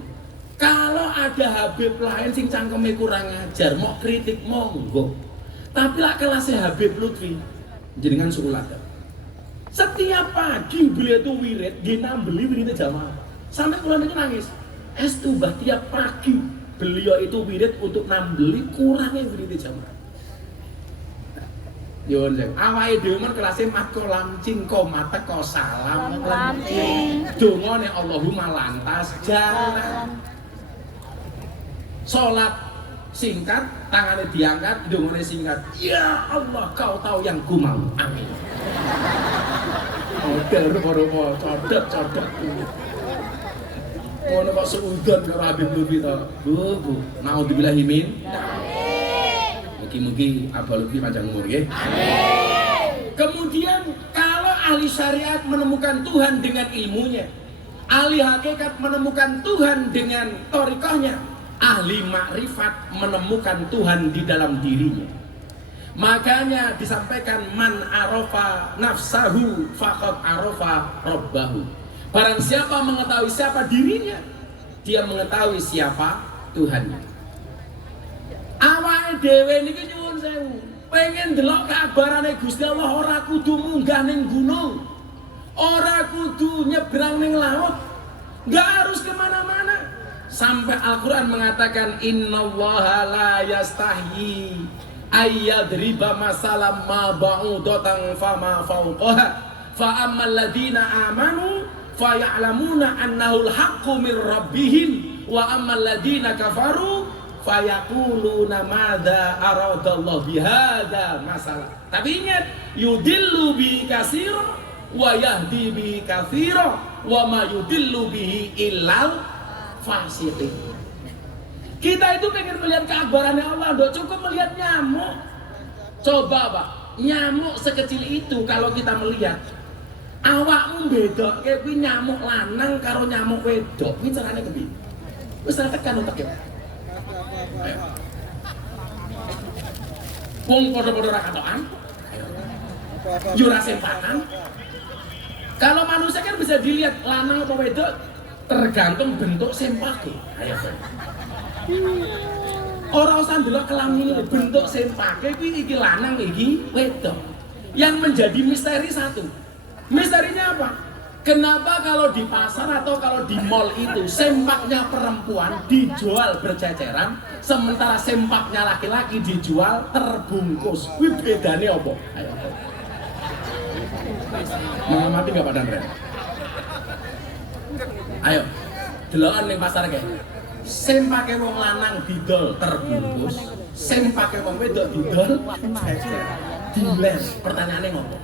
Kalau ada Habib lain sing cangkeme kurang ajar, mau kritik monggo. Tapi lah kelasnya Habib Lutfi jenengan suul adab. Setiap pagi beliau itu wirid, dia nambeli wirid jamaah. Sampai kula niku nangis. Estubah tiap pagi beliau itu wirid untuk nambeli kurangnya wirid jamaah. Yun, awake dhewe men kelase matko lamcing koma teko salam lamcing. Dongane Allahumma lantas jalan. Salat singkat, tangannya diangkat, dongane singkat. Ya Allah, kau tahu yang ku mau. Amin. Rupa-rupa codot. Ngono kok seudon karo Habib Lutfi to. Bu, naudzubillahi min. Mugi-mugi abal-ubi panjang umur nggih. Amin. Kemudian kalau ahli syariat menemukan Tuhan dengan ilmunya, ahli hakikat menemukan Tuhan dengan thariqahnya, ahli makrifat menemukan Tuhan di dalam dirinya. Makanya disampaikan man arafa nafsahu faqad arafa rabbahu. Barang siapa mengetahui siapa dirinya, dia mengetahui siapa Tuhannya. Awake dhewe niki nyuwun sewu, pengen delok kabarane Gusti Allah ora kudu munggah ning gunung, ora kudu nyebrang ning laut, nggak harus kemana-mana. Sampai Al-Quran mengatakan innallaha la yastahyi ayyadriba masalam ma ba'udatan fama fawqaha fa ammal ladina amanu fa ya'lamuna annahu al-haqqu min rabbihim wa ammal ladina kafaru fayaquluna madza aradallahu bihadza masalah. Tapi ingat, yudillu bi katsira wa yahdi bi katsira wa ma yudillu bihi illal fasiqin. Kita itu pengen melihat keakbarannya Allah, ndak cukup melihat nyamuk. Coba Pak, nyamuk sekecil itu kalau kita melihat awakmu bedokke kuwi nyamuk lanang karo nyamuk wedok, kuwi carane kepiye? Wis tekan utek ya. Wong padha-padha ra katokan. Yo ra sempakan. Kalau manusia kan bisa dilihat lanang atau wedok tergantung bentuk sempake. Ayo. Ora usah ndelok kelamin bentuk sempake kuwi iki lanang iki wedok. Yang menjadi misteri satu. Misterinya apa? Kenapa kalau di pasar atau kalau di mall itu sempaknya perempuan dijual berceceran, sementara sempaknya laki-laki dijual terbungkus? Wih bedane apa? Ayo. Mengamati nggak Pak Dandre? Ayo, delokan ning pasar kae. Sempake wong lanang didol terbungkus, sempake wong wedok didol ceceran. Diles. Pertanyaane ngopo?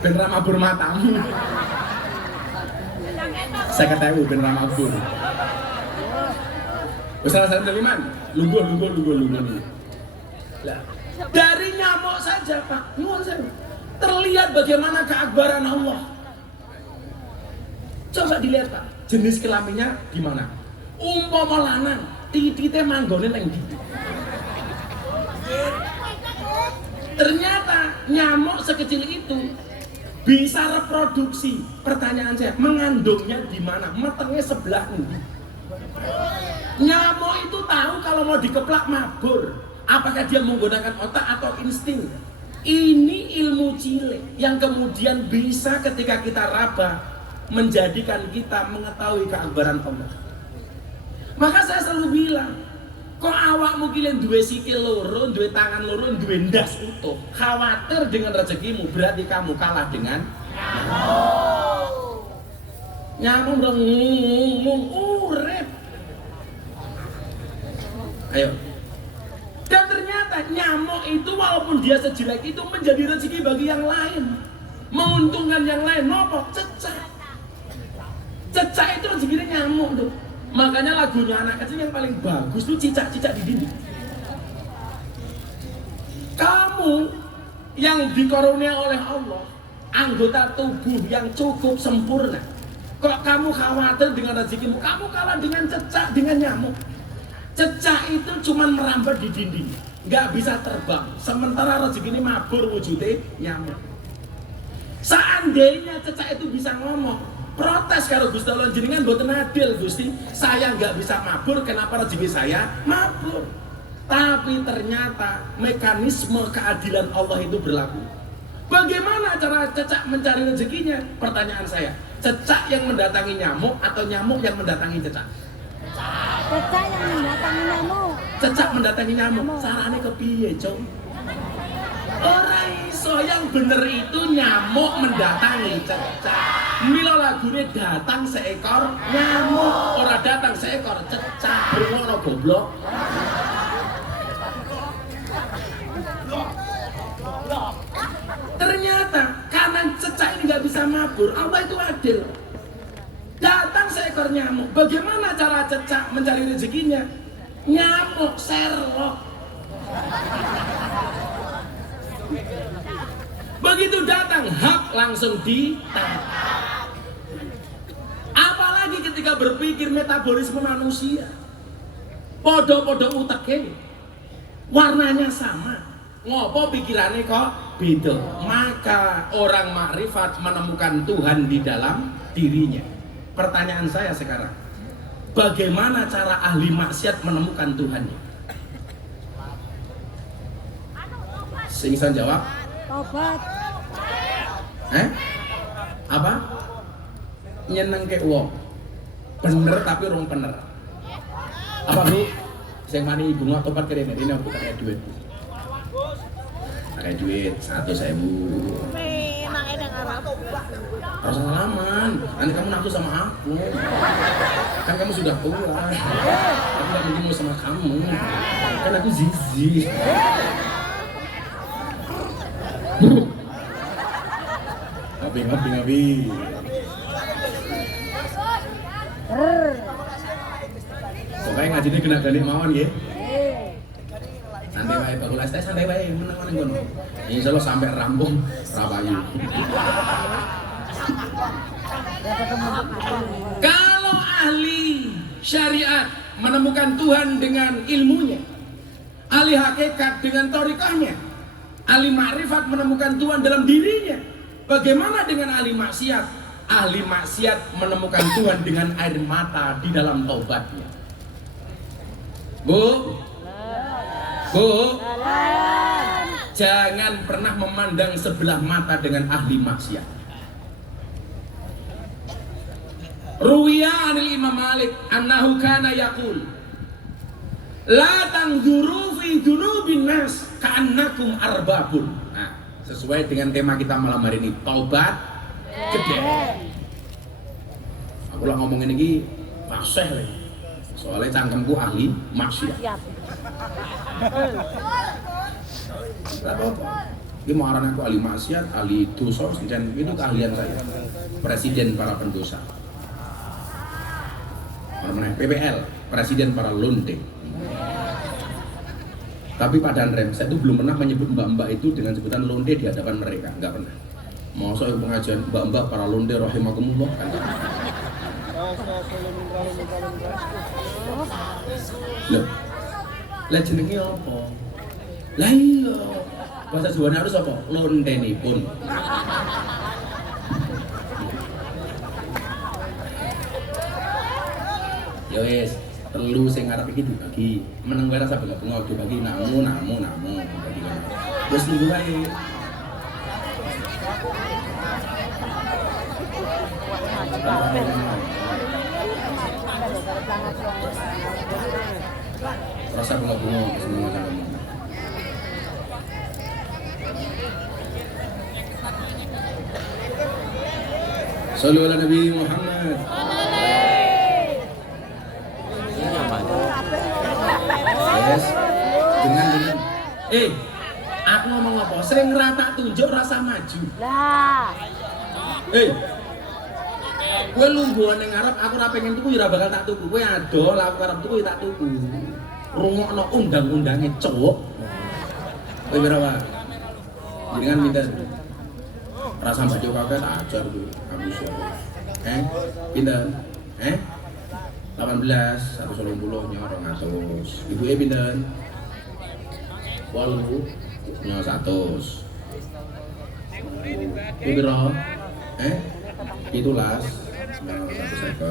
Ben ra mabur matamu. Saya ketemu ben ra mabur. Wis salah liman. Lungguh. Lah, dari nyamuk saja Pak, nuwun sewu. Terlihat bagaimana keakbaran Allah. Coba dilihat Pak, jenis kelaminnya gimana? Umpama lanang, titite manggone nang ndi? Ternyata nyamuk sekecil itu bisa reproduksi. Pertanyaan saya, mengandungnya di mana? Metengnya sebelah ini. Nyamuk itu tahu kalau mau dikeplak mabur. Apakah dia menggunakan otak atau insting? Ini ilmu cilik yang kemudian bisa ketika kita raba menjadikan kita mengetahui keakbaran Allah. Maka saya selalu bilang, kok awakmu kilen duwe sikil loro, duwe tangan loro, duwe ndas utuh. Khawatir dengan rezekimu, berarti kamu kalah dengan nyamuk ngomong urip. Ayo. Dan ternyata nyamuk itu walaupun dia sejelek itu menjadi rezeki bagi yang lain, menguntungkan yang lain. Nopo? Cecak. Cecak itu rezekinya nyamuk tuh. Makanya lagunya anak kecil yang paling bagus tuh cicak-cicak di dinding. Kamu yang dikaruniai oleh Allah anggota tubuh yang cukup sempurna, kok kamu khawatir dengan rezekimu? Kamu kalah dengan cecak, dengan nyamuk. Cecak itu cuma merambat di dinding, nggak bisa terbang. Sementara rezeki ini mabur wujudnya nyamuk. Seandainya cecak itu bisa ngomong, protes kalau Gusti Allah jenengan mboten adil Gusti, saya nggak bisa mabur, kenapa rezeki saya mabur? Tapi ternyata mekanisme keadilan Allah itu berlaku. Bagaimana cara cecak mencari rezekinya? Pertanyaan saya, cecak yang mendatangi nyamuk atau nyamuk yang mendatangi cecak? Cecak yang mendatangi nyamuk. Cecak mendatangi nyamuk. Carane kepiye, Cok? Ora iso, yang bener itu nyamuk mendatangi cecak. Mila lagune datang seekor nyamuk, ora datang seekor cecak. Ngono goblok. Ternyata karena cecak ini nggak bisa mabur, Allah itu adil. Datang seekor nyamuk. Bagaimana cara cecak mencari rezekinya? Nyamuk Sherlock. Begitu datang, hak langsung ditangkap. Apalagi ketika berpikir metabolisme manusia, podo-podo uteke, warnanya sama. Ngopo pikirannya kok beda? Maka orang makrifat menemukan Tuhan di dalam dirinya. Pertanyaan saya sekarang, bagaimana cara ahli maksiat menemukan Tuhannya? Singsan jawab. Tobat. Apa? Nyeneng ke wong. Bener tapi rong bener. Apa Bu? Sing mani ibu mau tobat kene ini aku pakai duit. Pakai duit 100.000. Gak usah salaman, nanti kamu nafsu sama aku. Kan kamu sudah tua. Aku gak mungkin mau sama kamu. Kan aku zizi. Ngapi. Pokoknya ngajinya kena gani mawon ya. Santai wae bagulas teh santai wae meneng ngono. Insyaallah sampai rampung rapayu. Kalau ahli syariat menemukan Tuhan dengan ilmunya, ahli hakikat dengan thariqahnya, ahli makrifat menemukan Tuhan dalam dirinya. Bagaimana dengan ahli maksiat? Ahli maksiat menemukan Tuhan dengan air mata di dalam taubatnya. Bu, jangan pernah memandang sebelah mata dengan ahli maksiat. Ruwiya anil Imam Malik annahu kana yaqul la tanzuru fi dzunubin nas ka'annakum arbabun. Nah, sesuai dengan tema kita malam hari ini, taubat gede. Aku lah ngomongin ini fasih lho. Soalnya cangkemku ahli maksiat. Gak apa-apa. Ini mau arahan aku ahli maksiat, ahli dosa, dan itu keahlian saya. Presiden para pendosa. Namanya PPL, Presiden para lonte. Tapi Pak Danrem, saya itu belum pernah menyebut mbak-mbak itu dengan sebutan lonte di hadapan mereka, nggak pernah. Mau saya pengajian mbak-mbak para lonte rahimakumullah kan? Loh, lah jenenge apa? Lah iya, bahasa Jawa harus apa? Lontenipun. Ya wis, telu sing ngarep iki dibagi. Meneng wae rasa bunga dibagi namu bagi. Wis tunggu wae. Rasa bunga semua kamu. Sallu ala Nabi Muhammad. Yes. Dengan aku ngomong apa? Sering rata tunjuk rasa maju. Lah. Kowe lungguhan ning ngarep aku ora pengen tuku ya ora bakal tak tuku. Kowe adol aku arep tuku ya tak tuku. Rungokno undang-undange cowok. Kowe pira wae? Jenengan minta rasa maju kakek tak ajar tuh. Aku siapa? Pinten? 18, 120 nyor 200. Ibuke pinten? 8 nyor 100. Pira? 17 150.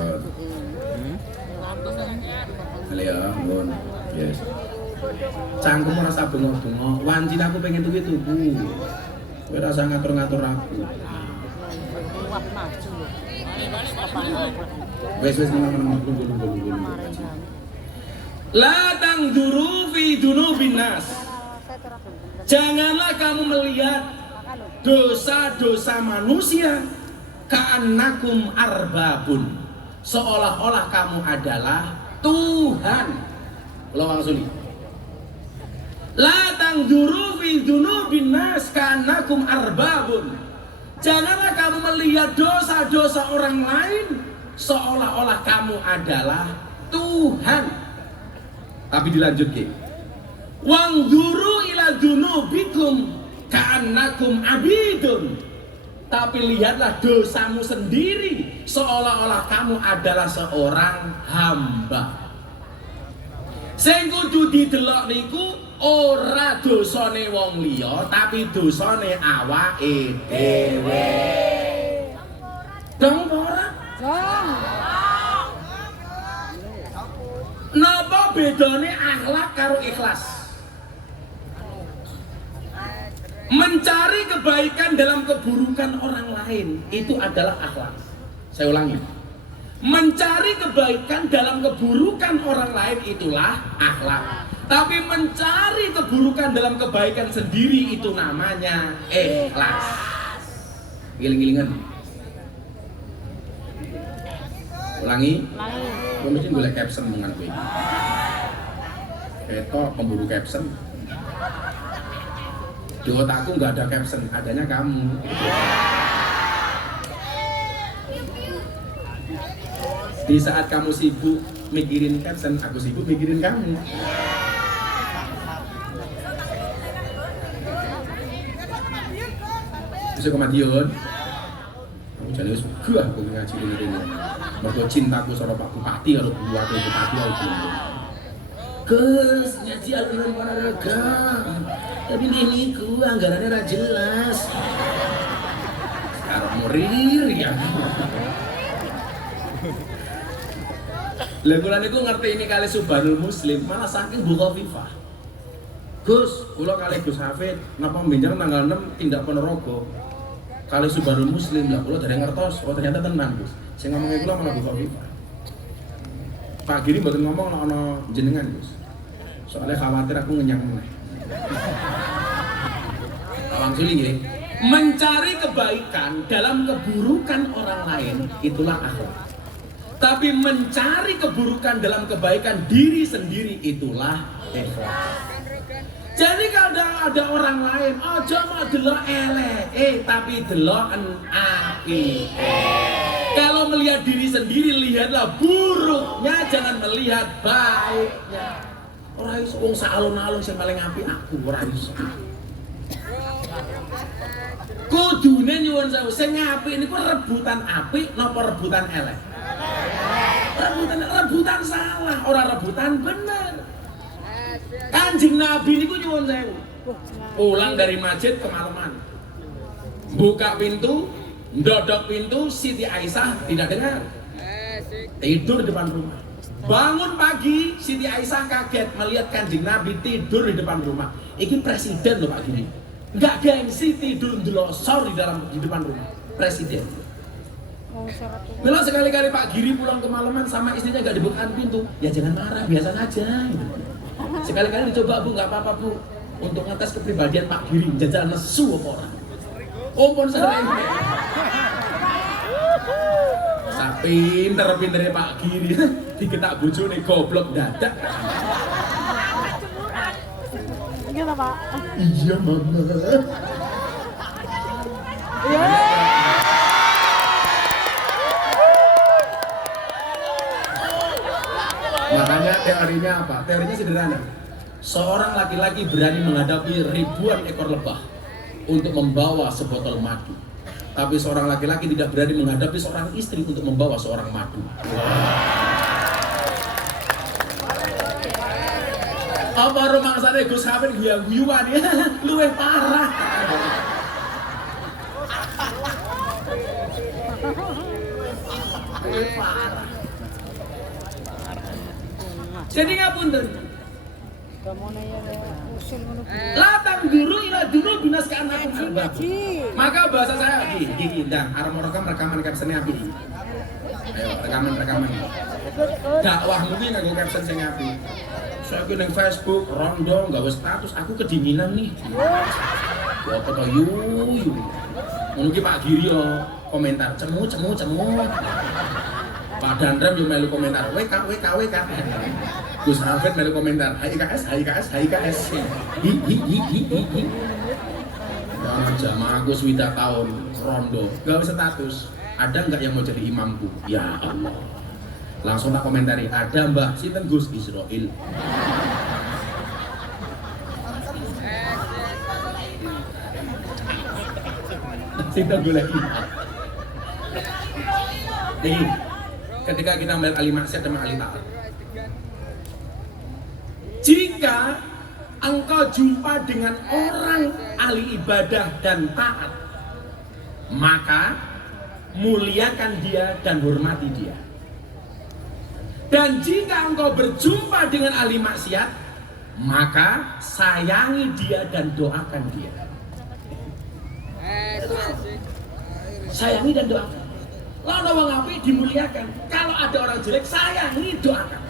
Halo ya, mohon. Yes. Cangkem rasa bunga-bunga. Wancin aku pengen tuku. Kowe rasa ngatur-ngatur aku. Wah, maju. Wes menang tunggu. La tangduru fi dunubin nas. Janganlah kamu melihat dosa-dosa manusia ka'annakum arbabun, seolah-olah kamu adalah Tuhan. Lawang suli. La tangduru fi dunubin nas ka'annakum arbabun. Janganlah kamu melihat dosa-dosa orang lain seolah-olah kamu adalah Tuhan. Tapi dilanjut ke. Wangduru ila dunubikum ka'annakum abidun. Tapi lihatlah dosamu sendiri seolah-olah kamu adalah seorang hamba. Sing kudu didelok niku ora dosane wong liya, tapi dosane awake dhewe. Dong ora? Napa bedane akhlak karo ikhlas? Mencari kebaikan dalam keburukan orang lain itu adalah akhlak. Saya ulangi. Mencari kebaikan dalam keburukan orang lain itulah akhlak. Tapi mencari keburukan dalam kebaikan sendiri itu namanya ikhlas. Giling-gilingan. Ulangi. Gue mesti boleh caption dengan gue. Ketok pemburu caption. Di otakku nggak ada caption, adanya kamu. Di saat kamu sibuk mikirin caption, aku sibuk mikirin kamu. Bisa ke Madiun. Aku jadi suka aku ngaji ini. Mergo cintaku sama Pak Bupati kalau buat Bupati aku. Gus ngaji alun-alun Panaraga. Tapi ini ku anggarannya ora jelas. Sekarang murir ya. Lagulan itu ngerti ini kali Subhanul Muslim, malah saking buka FIFA. Gus, kula kali Gus Hafid, napa benjang tanggal 6 tindak Ponorogo. Kali Subhanul Muslim lah, kula dari ngertos, oh ternyata tenang Gus. Saya ngomongnya kula malah buka FIFA. Pak Giri mboten ngomong ana jenengan Gus. Soalnya khawatir aku ngenyang meneh. Awang suli nggih. Mencari kebaikan dalam keburukan orang lain itulah akhlak. Tapi mencari keburukan dalam kebaikan diri sendiri itulah ikhlas. Jadi kalau ada orang lain, aja mau delok elek, tapi deloken apike. Kalau melihat diri sendiri, lihatlah buruknya, jangan melihat baiknya. Ora iso wong sak alun-alun sing paling apik aku, ora iso. Kudune nyuwun sewu, sing apik niku rebutan apik napa rebutan elek? Rebutan salah, orang rebutan bener. Kanjeng Nabi niku nyuwun sewu. Pulang dari masjid kemalaman. Buka pintu, ndodok pintu, Siti Aisyah tidak dengar. Tidur depan rumah. Bangun pagi, Siti Aisyah kaget melihat Kanjeng Nabi tidur di depan rumah. Ini presiden loh Pak Giri. Enggak gengsi tidur ndelosor di depan rumah. Presiden. Kalau sekali-kali Pak Giri pulang kemalaman sama istrinya nggak dibukakan pintu, ya jangan marah, biasa aja. Gitu. Sekali-kali dicoba Bu, nggak apa-apa Bu, untuk ngetes kepribadian Pak Giri, jajal nesu apa orang. Oh pun sering. Pinter-pinternya Pak Giri, diketak bojone goblok dadak. Gimana Pak? Iya Mama. Iya. Makanya teorinya apa? Teorinya sederhana. Seorang laki-laki berani menghadapi ribuan ekor lebah untuk membawa sebotol madu. Tapi seorang laki-laki tidak berani menghadapi seorang istri untuk membawa seorang madu. Apa rumangsane Gus Hafid guyang-guyuan ya? Luwih parah. Luwih parah. Jadi ngapunten. Latang guru ila dulu binas ke anak albab. Maka bahasa saya gini, ndang arep rekaman caption api. Ayo rekaman. Dakwahmu kuwi nganggo caption sing api. Saiki ning Facebook rondo nggawe status aku kedinginan nih. Ya apa to yu. Ngono ki Pak Giri yo komentar cemu. Pak Dandrem yo melu komentar WK. Gus Hafid melu komentar HIKS. Hi. Karena jamaah aku swida tahun rondo gawe status. Ada nggak yang mau jadi imamku? Ya Allah. Langsung tak komentari, ada Mbak sinten Gus Israil. Sinten golek imam. Nih, ketika kita melihat ahli maksiat dan ahli taat. Jika engkau jumpa dengan orang ahli ibadah dan taat, maka muliakan dia dan hormati dia. Dan jika engkau berjumpa dengan ahli maksiat, maka sayangi dia dan doakan dia. Sayangi dan doakan. Lalu orang apik dimuliakan. Kalau ada orang jelek, sayangi, doakan.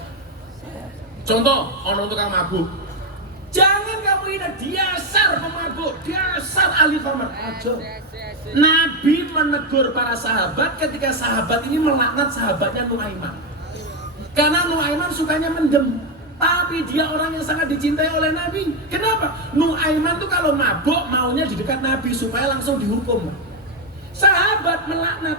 Contoh, orang tukang mabuk. Jangan kamu ingat dasar pemabuk, dasar ahli khamar. Aja. Nabi menegur para sahabat ketika sahabat ini melaknat sahabatnya Nuaiman. Karena Nuaiman sukanya mendem, tapi dia orang yang sangat dicintai oleh Nabi. Kenapa? Nuaiman tuh kalau mabuk maunya di dekat Nabi supaya langsung dihukum. Sahabat melaknat.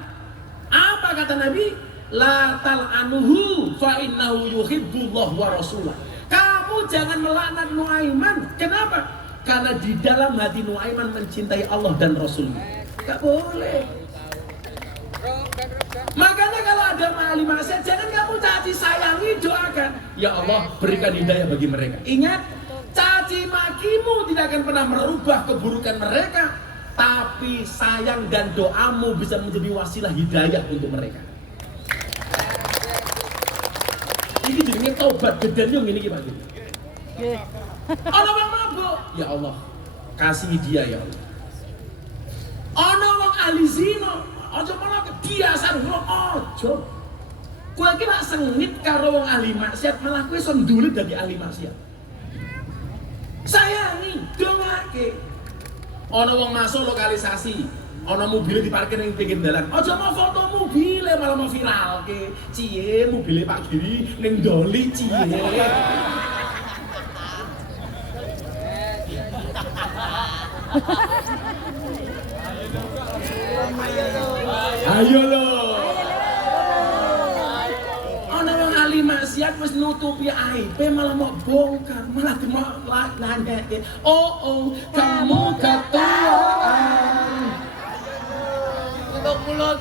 Apa kata Nabi? La tal'anuhu fa innahu yuhibbullah wa rasulah. Kamu jangan melaknat Nuaiman. Kenapa? Karena di dalam hati Nuaiman mencintai Allah dan Rasulnya. Gak boleh. Makanya kalau ada ahli maksiat, jangan kamu caci, sayangi, doakan. Ya Allah, berikan hidayah bagi mereka. Ingat, caci makimu tidak akan pernah merubah keburukan mereka, tapi sayang dan doamu bisa menjadi wasilah hidayah untuk mereka. Ini jadinya taubat gedenya ini gimana? Ono wong mabuk, ya Allah, kasih dia ya Allah. Ono wong ahli zina, aja malah biasa ngono aja. Kowe iki lak sengit karo wong ahli maksiat, malah kowe iso ndulit dadi ahli maksiat. Sayangi, dongake. Ono wong masuk lokalisasi, ono mobil diparkir ning pinggir dalan. Aja mau foto mobil malah mau viralke. Ciye mobil Pak Giri ning doli ciye. Ayo lo. Ana wong ahli maksiat wis nutupi aibe malah mau bongkar, malah mau nanyake. Oh, kamu ketuaan. Tutup mulut.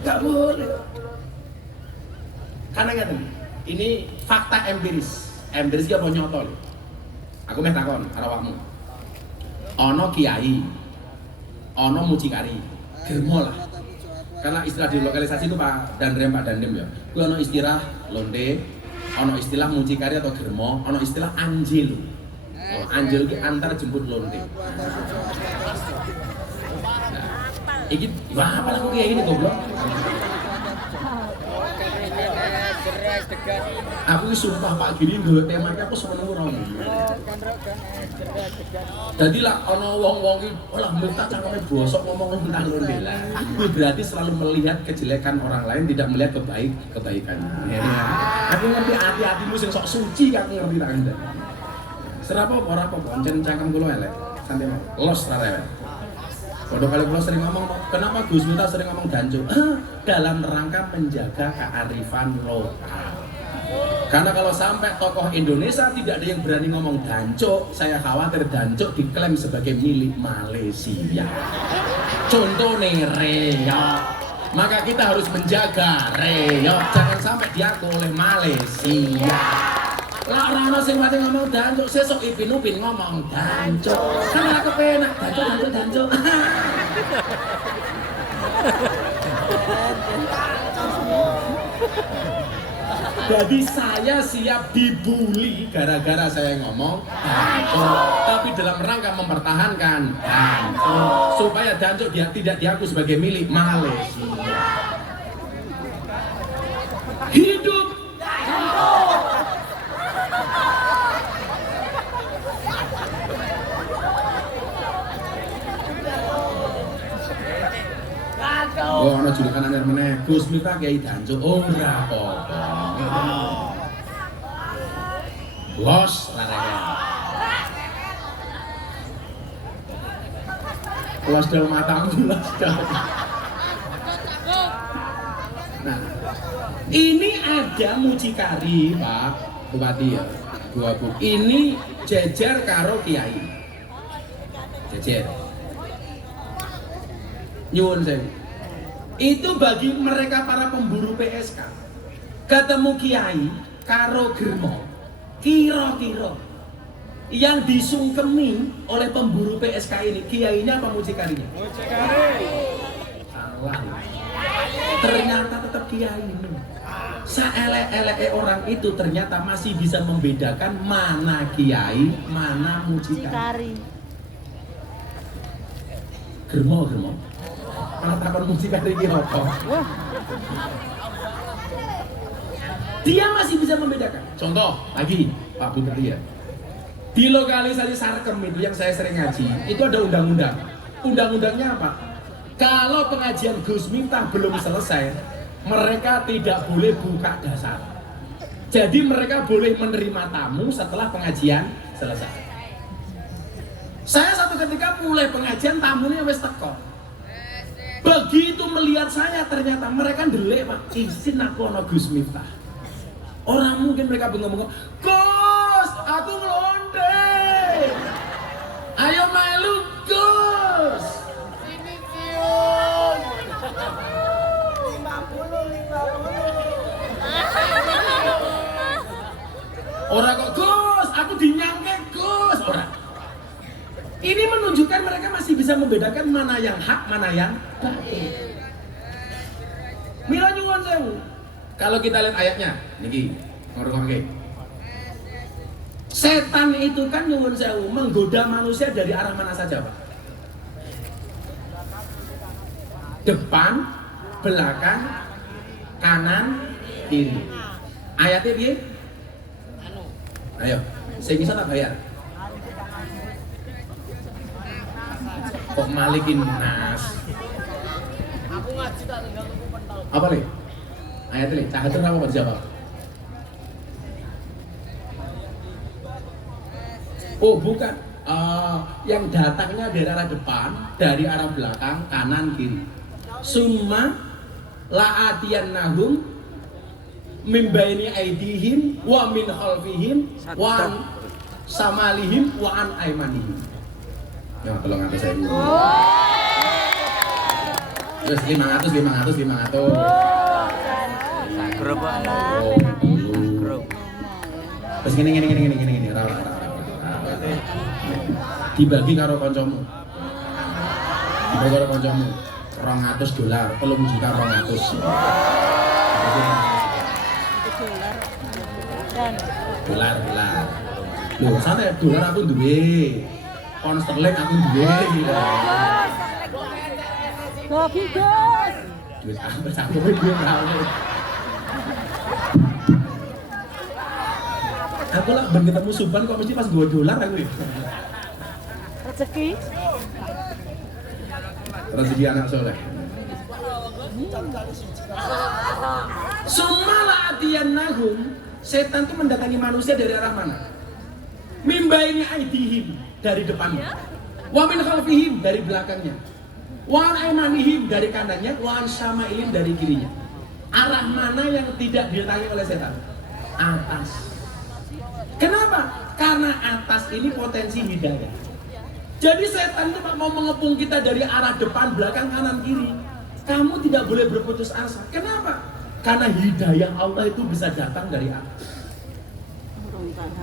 Enggak boleh. Karena kan ini fakta empiris. Empiris iki apa nyata lho. Aku meh takon karo awakmu. Ana kiai, ana mucikari, germo lah. Karena istilah di lokalisasi itu Pak Dandrem ya. Kuwi ana istilah londe, ana istilah mucikari atau germo, ana istilah anjil. Oh, anjil ki antar jemput londe. Nah, iki wah apa aku kiai ini goblok. Aku sumpah Pak Giri nggawe temanya aku seneng ora. Dadi lah ana wong-wong iki olah mbek cangkeme bosok ngomong tentang londe lah. Itu berarti selalu melihat kejelekan orang lain, tidak melihat kebaikannya. Ya. Aku ngerti hati-hatimu sing sok suci kan ngerti tak Anda. Serapa ora apa pancen cangkem kula elek. Santai mau. Los ta rewel. Padahal kali kula sering ngomong, kenapa Gus Miftah sering ngomong danco? Dalam rangka menjaga kearifan lokal. Karena kalau sampai tokoh Indonesia tidak ada yang berani ngomong danco, saya khawatir danco diklaim sebagai milik Malaysia. Contoh nih reok. Maka kita harus menjaga reok, jangan sampai diaku oleh Malaysia. Lah ora ono sing mati ngomong danco, sesuk Ipin Upin ngomong danco. Kan ora kepenak danco. Jadi saya siap dibully gara-gara saya ngomong Dancuk, tapi dalam rangka mempertahankan Dancuk supaya Dancuk tidak diaku sebagai milik Malaysia. Hidup Dancuk. Oh, ana julukan anyar meneh. Gus Miftah Kyai Dancuk ora apa-apa. Los larang. Los del matamu los del. Nah, ini ada mucikari Pak Bupati ya, dua Bu. Ini jejer karo Kiai. Jejer. Nyuwun sewu. Itu bagi mereka para pemburu PSK. Ketemu Kiai karo Germo. Kira-kira yang disungkemi oleh pemburu PSK ini kiainya apa mucikarinya? Mucikari. Salah. Ternyata tetap kiai ini. Saelek-eleke orang itu ternyata masih bisa membedakan mana kiai, mana mucikari. Germo. Malah takon mucikari iki apa? Dia masih bisa membedakan. Contoh lagi Pak Bupati ya. Di lokalisasi Sarkem itu yang saya sering ngaji, itu ada undang-undang. Undang-undangnya apa? Kalau pengajian Gus Miftah belum selesai, mereka tidak boleh buka dasar. Jadi mereka boleh menerima tamu setelah pengajian selesai. Saya satu ketika mulai pengajian, tamunya wis teko. Begitu melihat saya ternyata mereka ndelek Pak, izin aku ana Gus Miftah. Orang mungkin mereka bengong-bengong, Gus, aku ngelonde. Ayo melu Gus. Sini cium. 50. Orang kok Gus, aku dinyangke Gus. Orang. Ini menunjukkan mereka masih bisa membedakan mana yang hak, mana yang batil. Mila nyuwun sewu. Kalau kita lihat ayatnya, niki ngorong-ngorong. Setan itu kan nyuwun sewu menggoda manusia dari arah mana saja, Pak? Depan, belakang, kanan, kiri. Ayatnya piye? Ayo, saya bisa tak bayar? Kok malikin nas? Aku ngaji tak tinggal tuku pentol. Apa nih? Ayatnya nih, cahat itu apa siapa? Oh bukan, yang datangnya dari arah depan, dari arah belakang, kanan, kiri. Summa la'atiyan nahum mimbaini aidihim wa min khalfihim wa an samalihim wa an aimanihim. Ya tolong atas saya dulu. Terus 500. Grup Terus gini. Dibagi karo kancamu. Dibagi karo kancamu. $200, $3.200. Dolar. Loh, santai dolar aku duwe. Pound sterling aku duwe gitu. Kopi Gus. Duit apa aku duwe berapa? Aku lah ben ketemu Suban kok mesti pas gua dolar aku ya. Rezeki anak soleh. Sumala atiyan nahum, setan itu mendatangi manusia dari arah mana? Mimbaini aidihim, dari depannya. Wa min khalfihim, dari belakangnya. Wa an aimanihim, dari kanannya. Wa an syama'ihim, dari kirinya. Arah mana yang tidak didatangi oleh setan? Atas. Kenapa? Karena atas ini potensi hidayah. Jadi setan itu mau mengepung kita dari arah depan, belakang, kanan, kiri. Kamu tidak boleh berputus asa. Kenapa? Karena hidayah Allah itu bisa datang dari atas.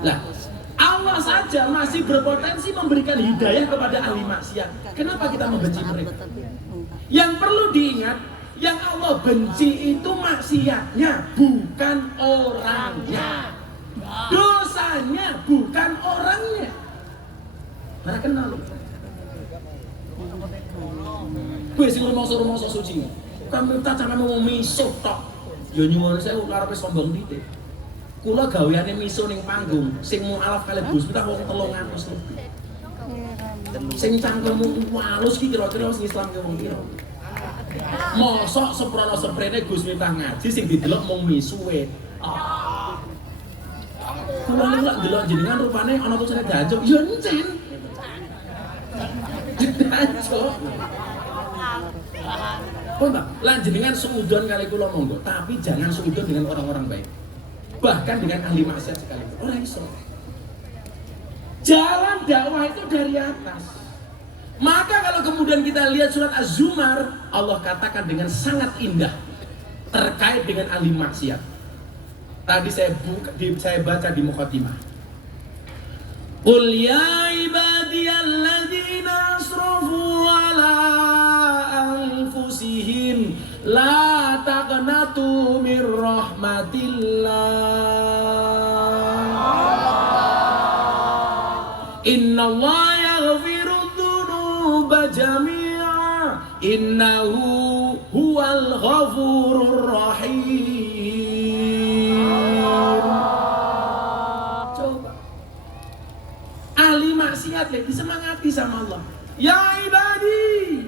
Lah, Allah saja masih berpotensi memberikan hidayah kepada ahli maksiat. Kenapa kita membenci mereka? Yang perlu diingat, Yang Allah benci itu maksiatnya, bukan orangnya. Dosanya bukan orangnya. Mana kenal? Kowe sing rumangsa suci. Kamu tak sampe mau miso tok. Ya nyuwun sewu karepe sombong titik. Kula gaweane miso ning panggung, sing mualaf kalih Gus Miftah wong 300 lebih. Sing cangkemmu halus ki kira-kira sing Islam ki wong pira? Mosok seprono seprene Gus Miftah ngaji sing didelok mung misuwe. Kula lek ndelok jenengan rupane ana tulisane dancuk, ya encen. Dancuk. Oh enggak, lan jenengan suudon kali kula monggo, tapi jangan suudon dengan orang-orang baik. Bahkan dengan ahli maksiat sekalipun. Ora iso. Jalan dakwah itu dari atas. Maka kalau kemudian kita lihat surat Az-Zumar, Allah katakan dengan sangat indah terkait dengan ahli maksiat. Tadi saya baca di mukhatimah. Qul ya ibadiyalladzina asrafu ala anfusihim la taqnatu mir rahmatillah. Innallaha yaghfiru dzunuba jami'a innahu huwal ghafurur rahim. Coba ahli maksiat disemangati sama Allah. Ya ibadi,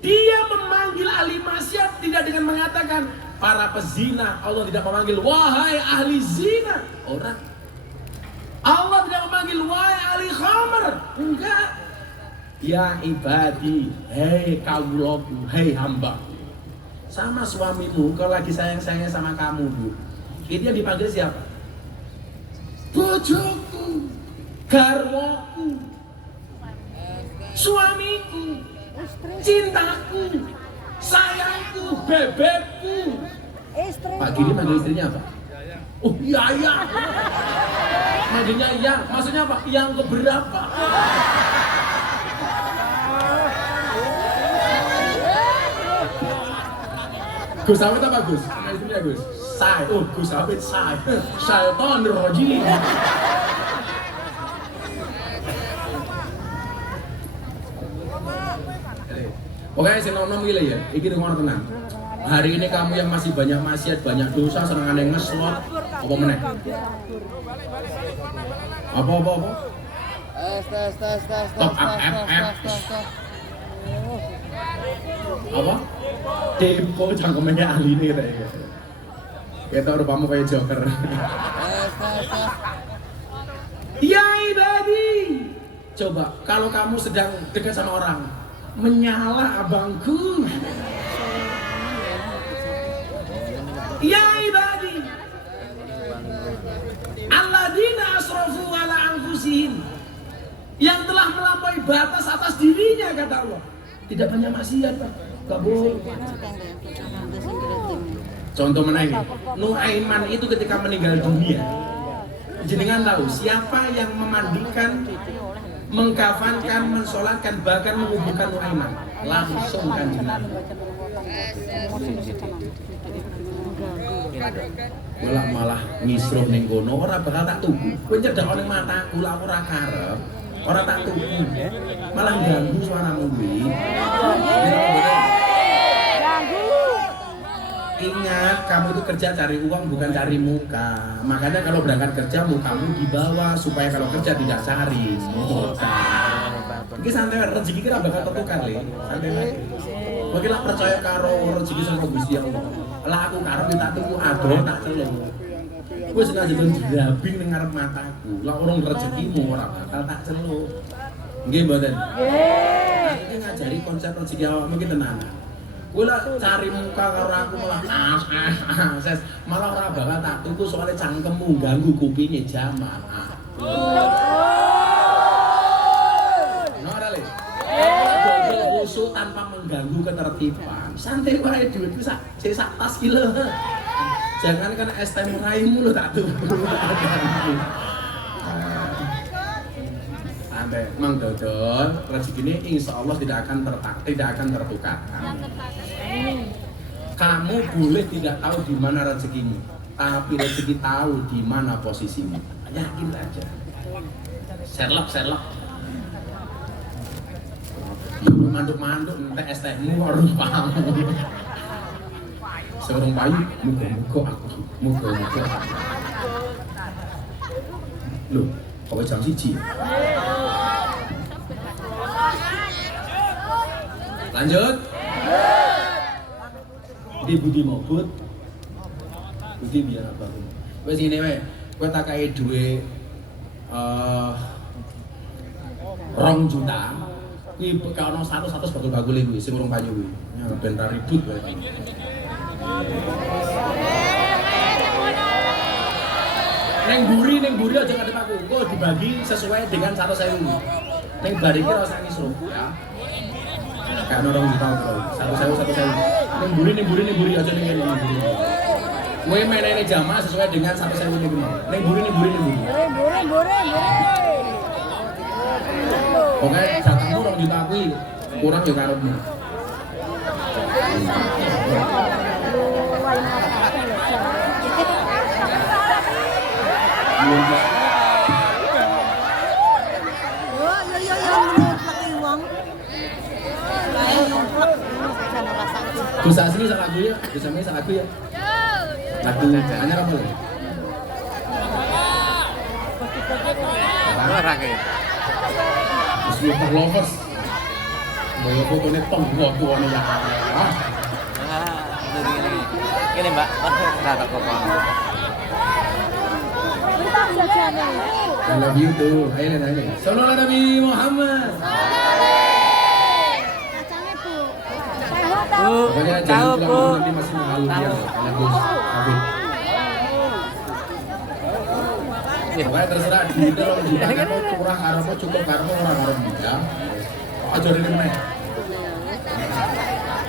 dia memanggil ahli maksiat tidak dengan mengatakan para pezina. Allah tidak memanggil wahai ahli zina. Orang Allah tidak memanggil wahai ahli khamr. Enggak. Ya ibadi, hei kawulaku, hei hamba. Sama suamimu kalau lagi sayang-sayangnya sama kamu, Bu. Itu yang dipanggil siapa? Bojoku, garwaku, suamiku, cintaku, sayangku, bebekku. Pak Giri manggil istrinya apa? Oh iya iya. Manggilnya iya, maksudnya apa? Yang keberapa? Gus Awit apa Gus? Nama istrinya Gus? Say, oh Gus Awit say. Syaitan rajim. Oke, saya nom gila ya. Iki dengar tenang. Hari ini kamu yang masih banyak maksiat, banyak dosa, senengane ngeslot, apa meneh? Apa? Tes. Top up FF. Apa? Depo cangkemennya ahli ini katanya. Kita rupamu kayak Joker. Ya ibadi. Coba kalau kamu sedang dekat sama orang, menyala abangku. Ya ibadi, alladzina asrafu ala anfusihim, yang telah melampaui batas atas dirinya, kata Allah. Tidak banyak maksiat, Pak. Gak boleh. Contoh menanya, Nuaiman itu ketika meninggal dunia, jenengan tahu siapa yang memandikan, mengkafankan, mensolatkan, bahkan menguburkan Nuaiman? Langsung Kanjeng. Malah ngisruh ning kono ora bakal tak tuku. Kowe nyedak ning mataku lak ora karep, ora tak tuku. Malah ganggu suaramu kuwi. Ingat, kamu itu kerja cari uang bukan cari muka. Makanya kalau berangkat kerja mukamu dibawa supaya kalau kerja tidak cari muka. Iki santai rezeki kira bakal tertukar le. Santai wae. Kowe ki lak percaya karo rezeki saka Gusti Allah. Lah aku karep tak tuku ado tak celuk. Kowe sengaja njabing ning ngarep mataku. Lah urung rezekimu ora bakal tak celuk. Nggih mboten? Nggih. Iki ngajari konsep rezeki awakmu ki tenanan. Kowe lak cari muka karo aku malah ses malah ora bakal tak tuku soalnya cangkemmu ganggu kupinge jamaah. Khusus tanpa mengganggu ketertiban. Santai wae duitku sak tas kilo. Jangan kan es teh muraimu lo tak tuku. Santai, Mang Dodon, rezeki ini insya Allah tidak akan tertukar. Kamu boleh tidak tahu di mana rezekimu, tapi rezeki tahu di mana posisimu. Yakin aja. Serlok. Manduk-manduk entek STmu harus paham. Seorang payu, muga-muga aku. Loh, kok jam 1? Lanjut. Di budi mobut. Budi biar apa? Wes ngene wae. Kowe tak kae duwe 2 juta. Kuwi ono 100 bagul-bagule kuwi sing urung payu kuwi. Ya ben ra ribut wae. Neng buri aja ngadep aku. Engko dibagi sesuai dengan 100.000. Neng bari ki ora usah ngisruh ya. Kayak orang juta bro, 1.000. Neng buri aja neng kene buri. Kowe menene jamaah sesuai dengan 1.000 niku. Neng buri. Buri. Oke, datangmu 2 juta kuwi kurang ya karepmu. Bisa asli sak lagu ya, bisa main sak lagu ya. Lagu anyar apa? Super lovers. Bawa fotonya tonggo tuane ya. Ini Mbak, kata kok. I love you too. Ayo. Sallallahu Nabi Muhammad. Pokoknya jangan bilang nanti masih malu dia karena Gus Habib. Pokoknya terserah di dalam juga mau kurang karo mau cukup karo orang ya. Aja rene meneh.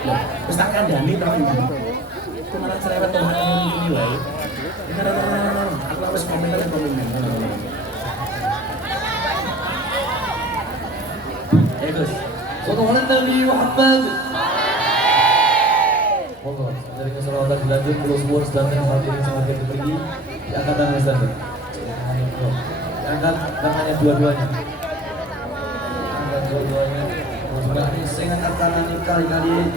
Loh, wis tak kandhani to iki. Kemarin cerewet to ini wae. Aku wis komen. Gus. Sallallahu Nabi Muhammad. Monggo, dari keselamatan dilanjut terus words dan hadirin semakin tinggi diangkat tangan Ustaz. Diangkat tangannya dua-duanya. Angkat dua-duanya. Terus Mbak sing angkat tangan kali-kali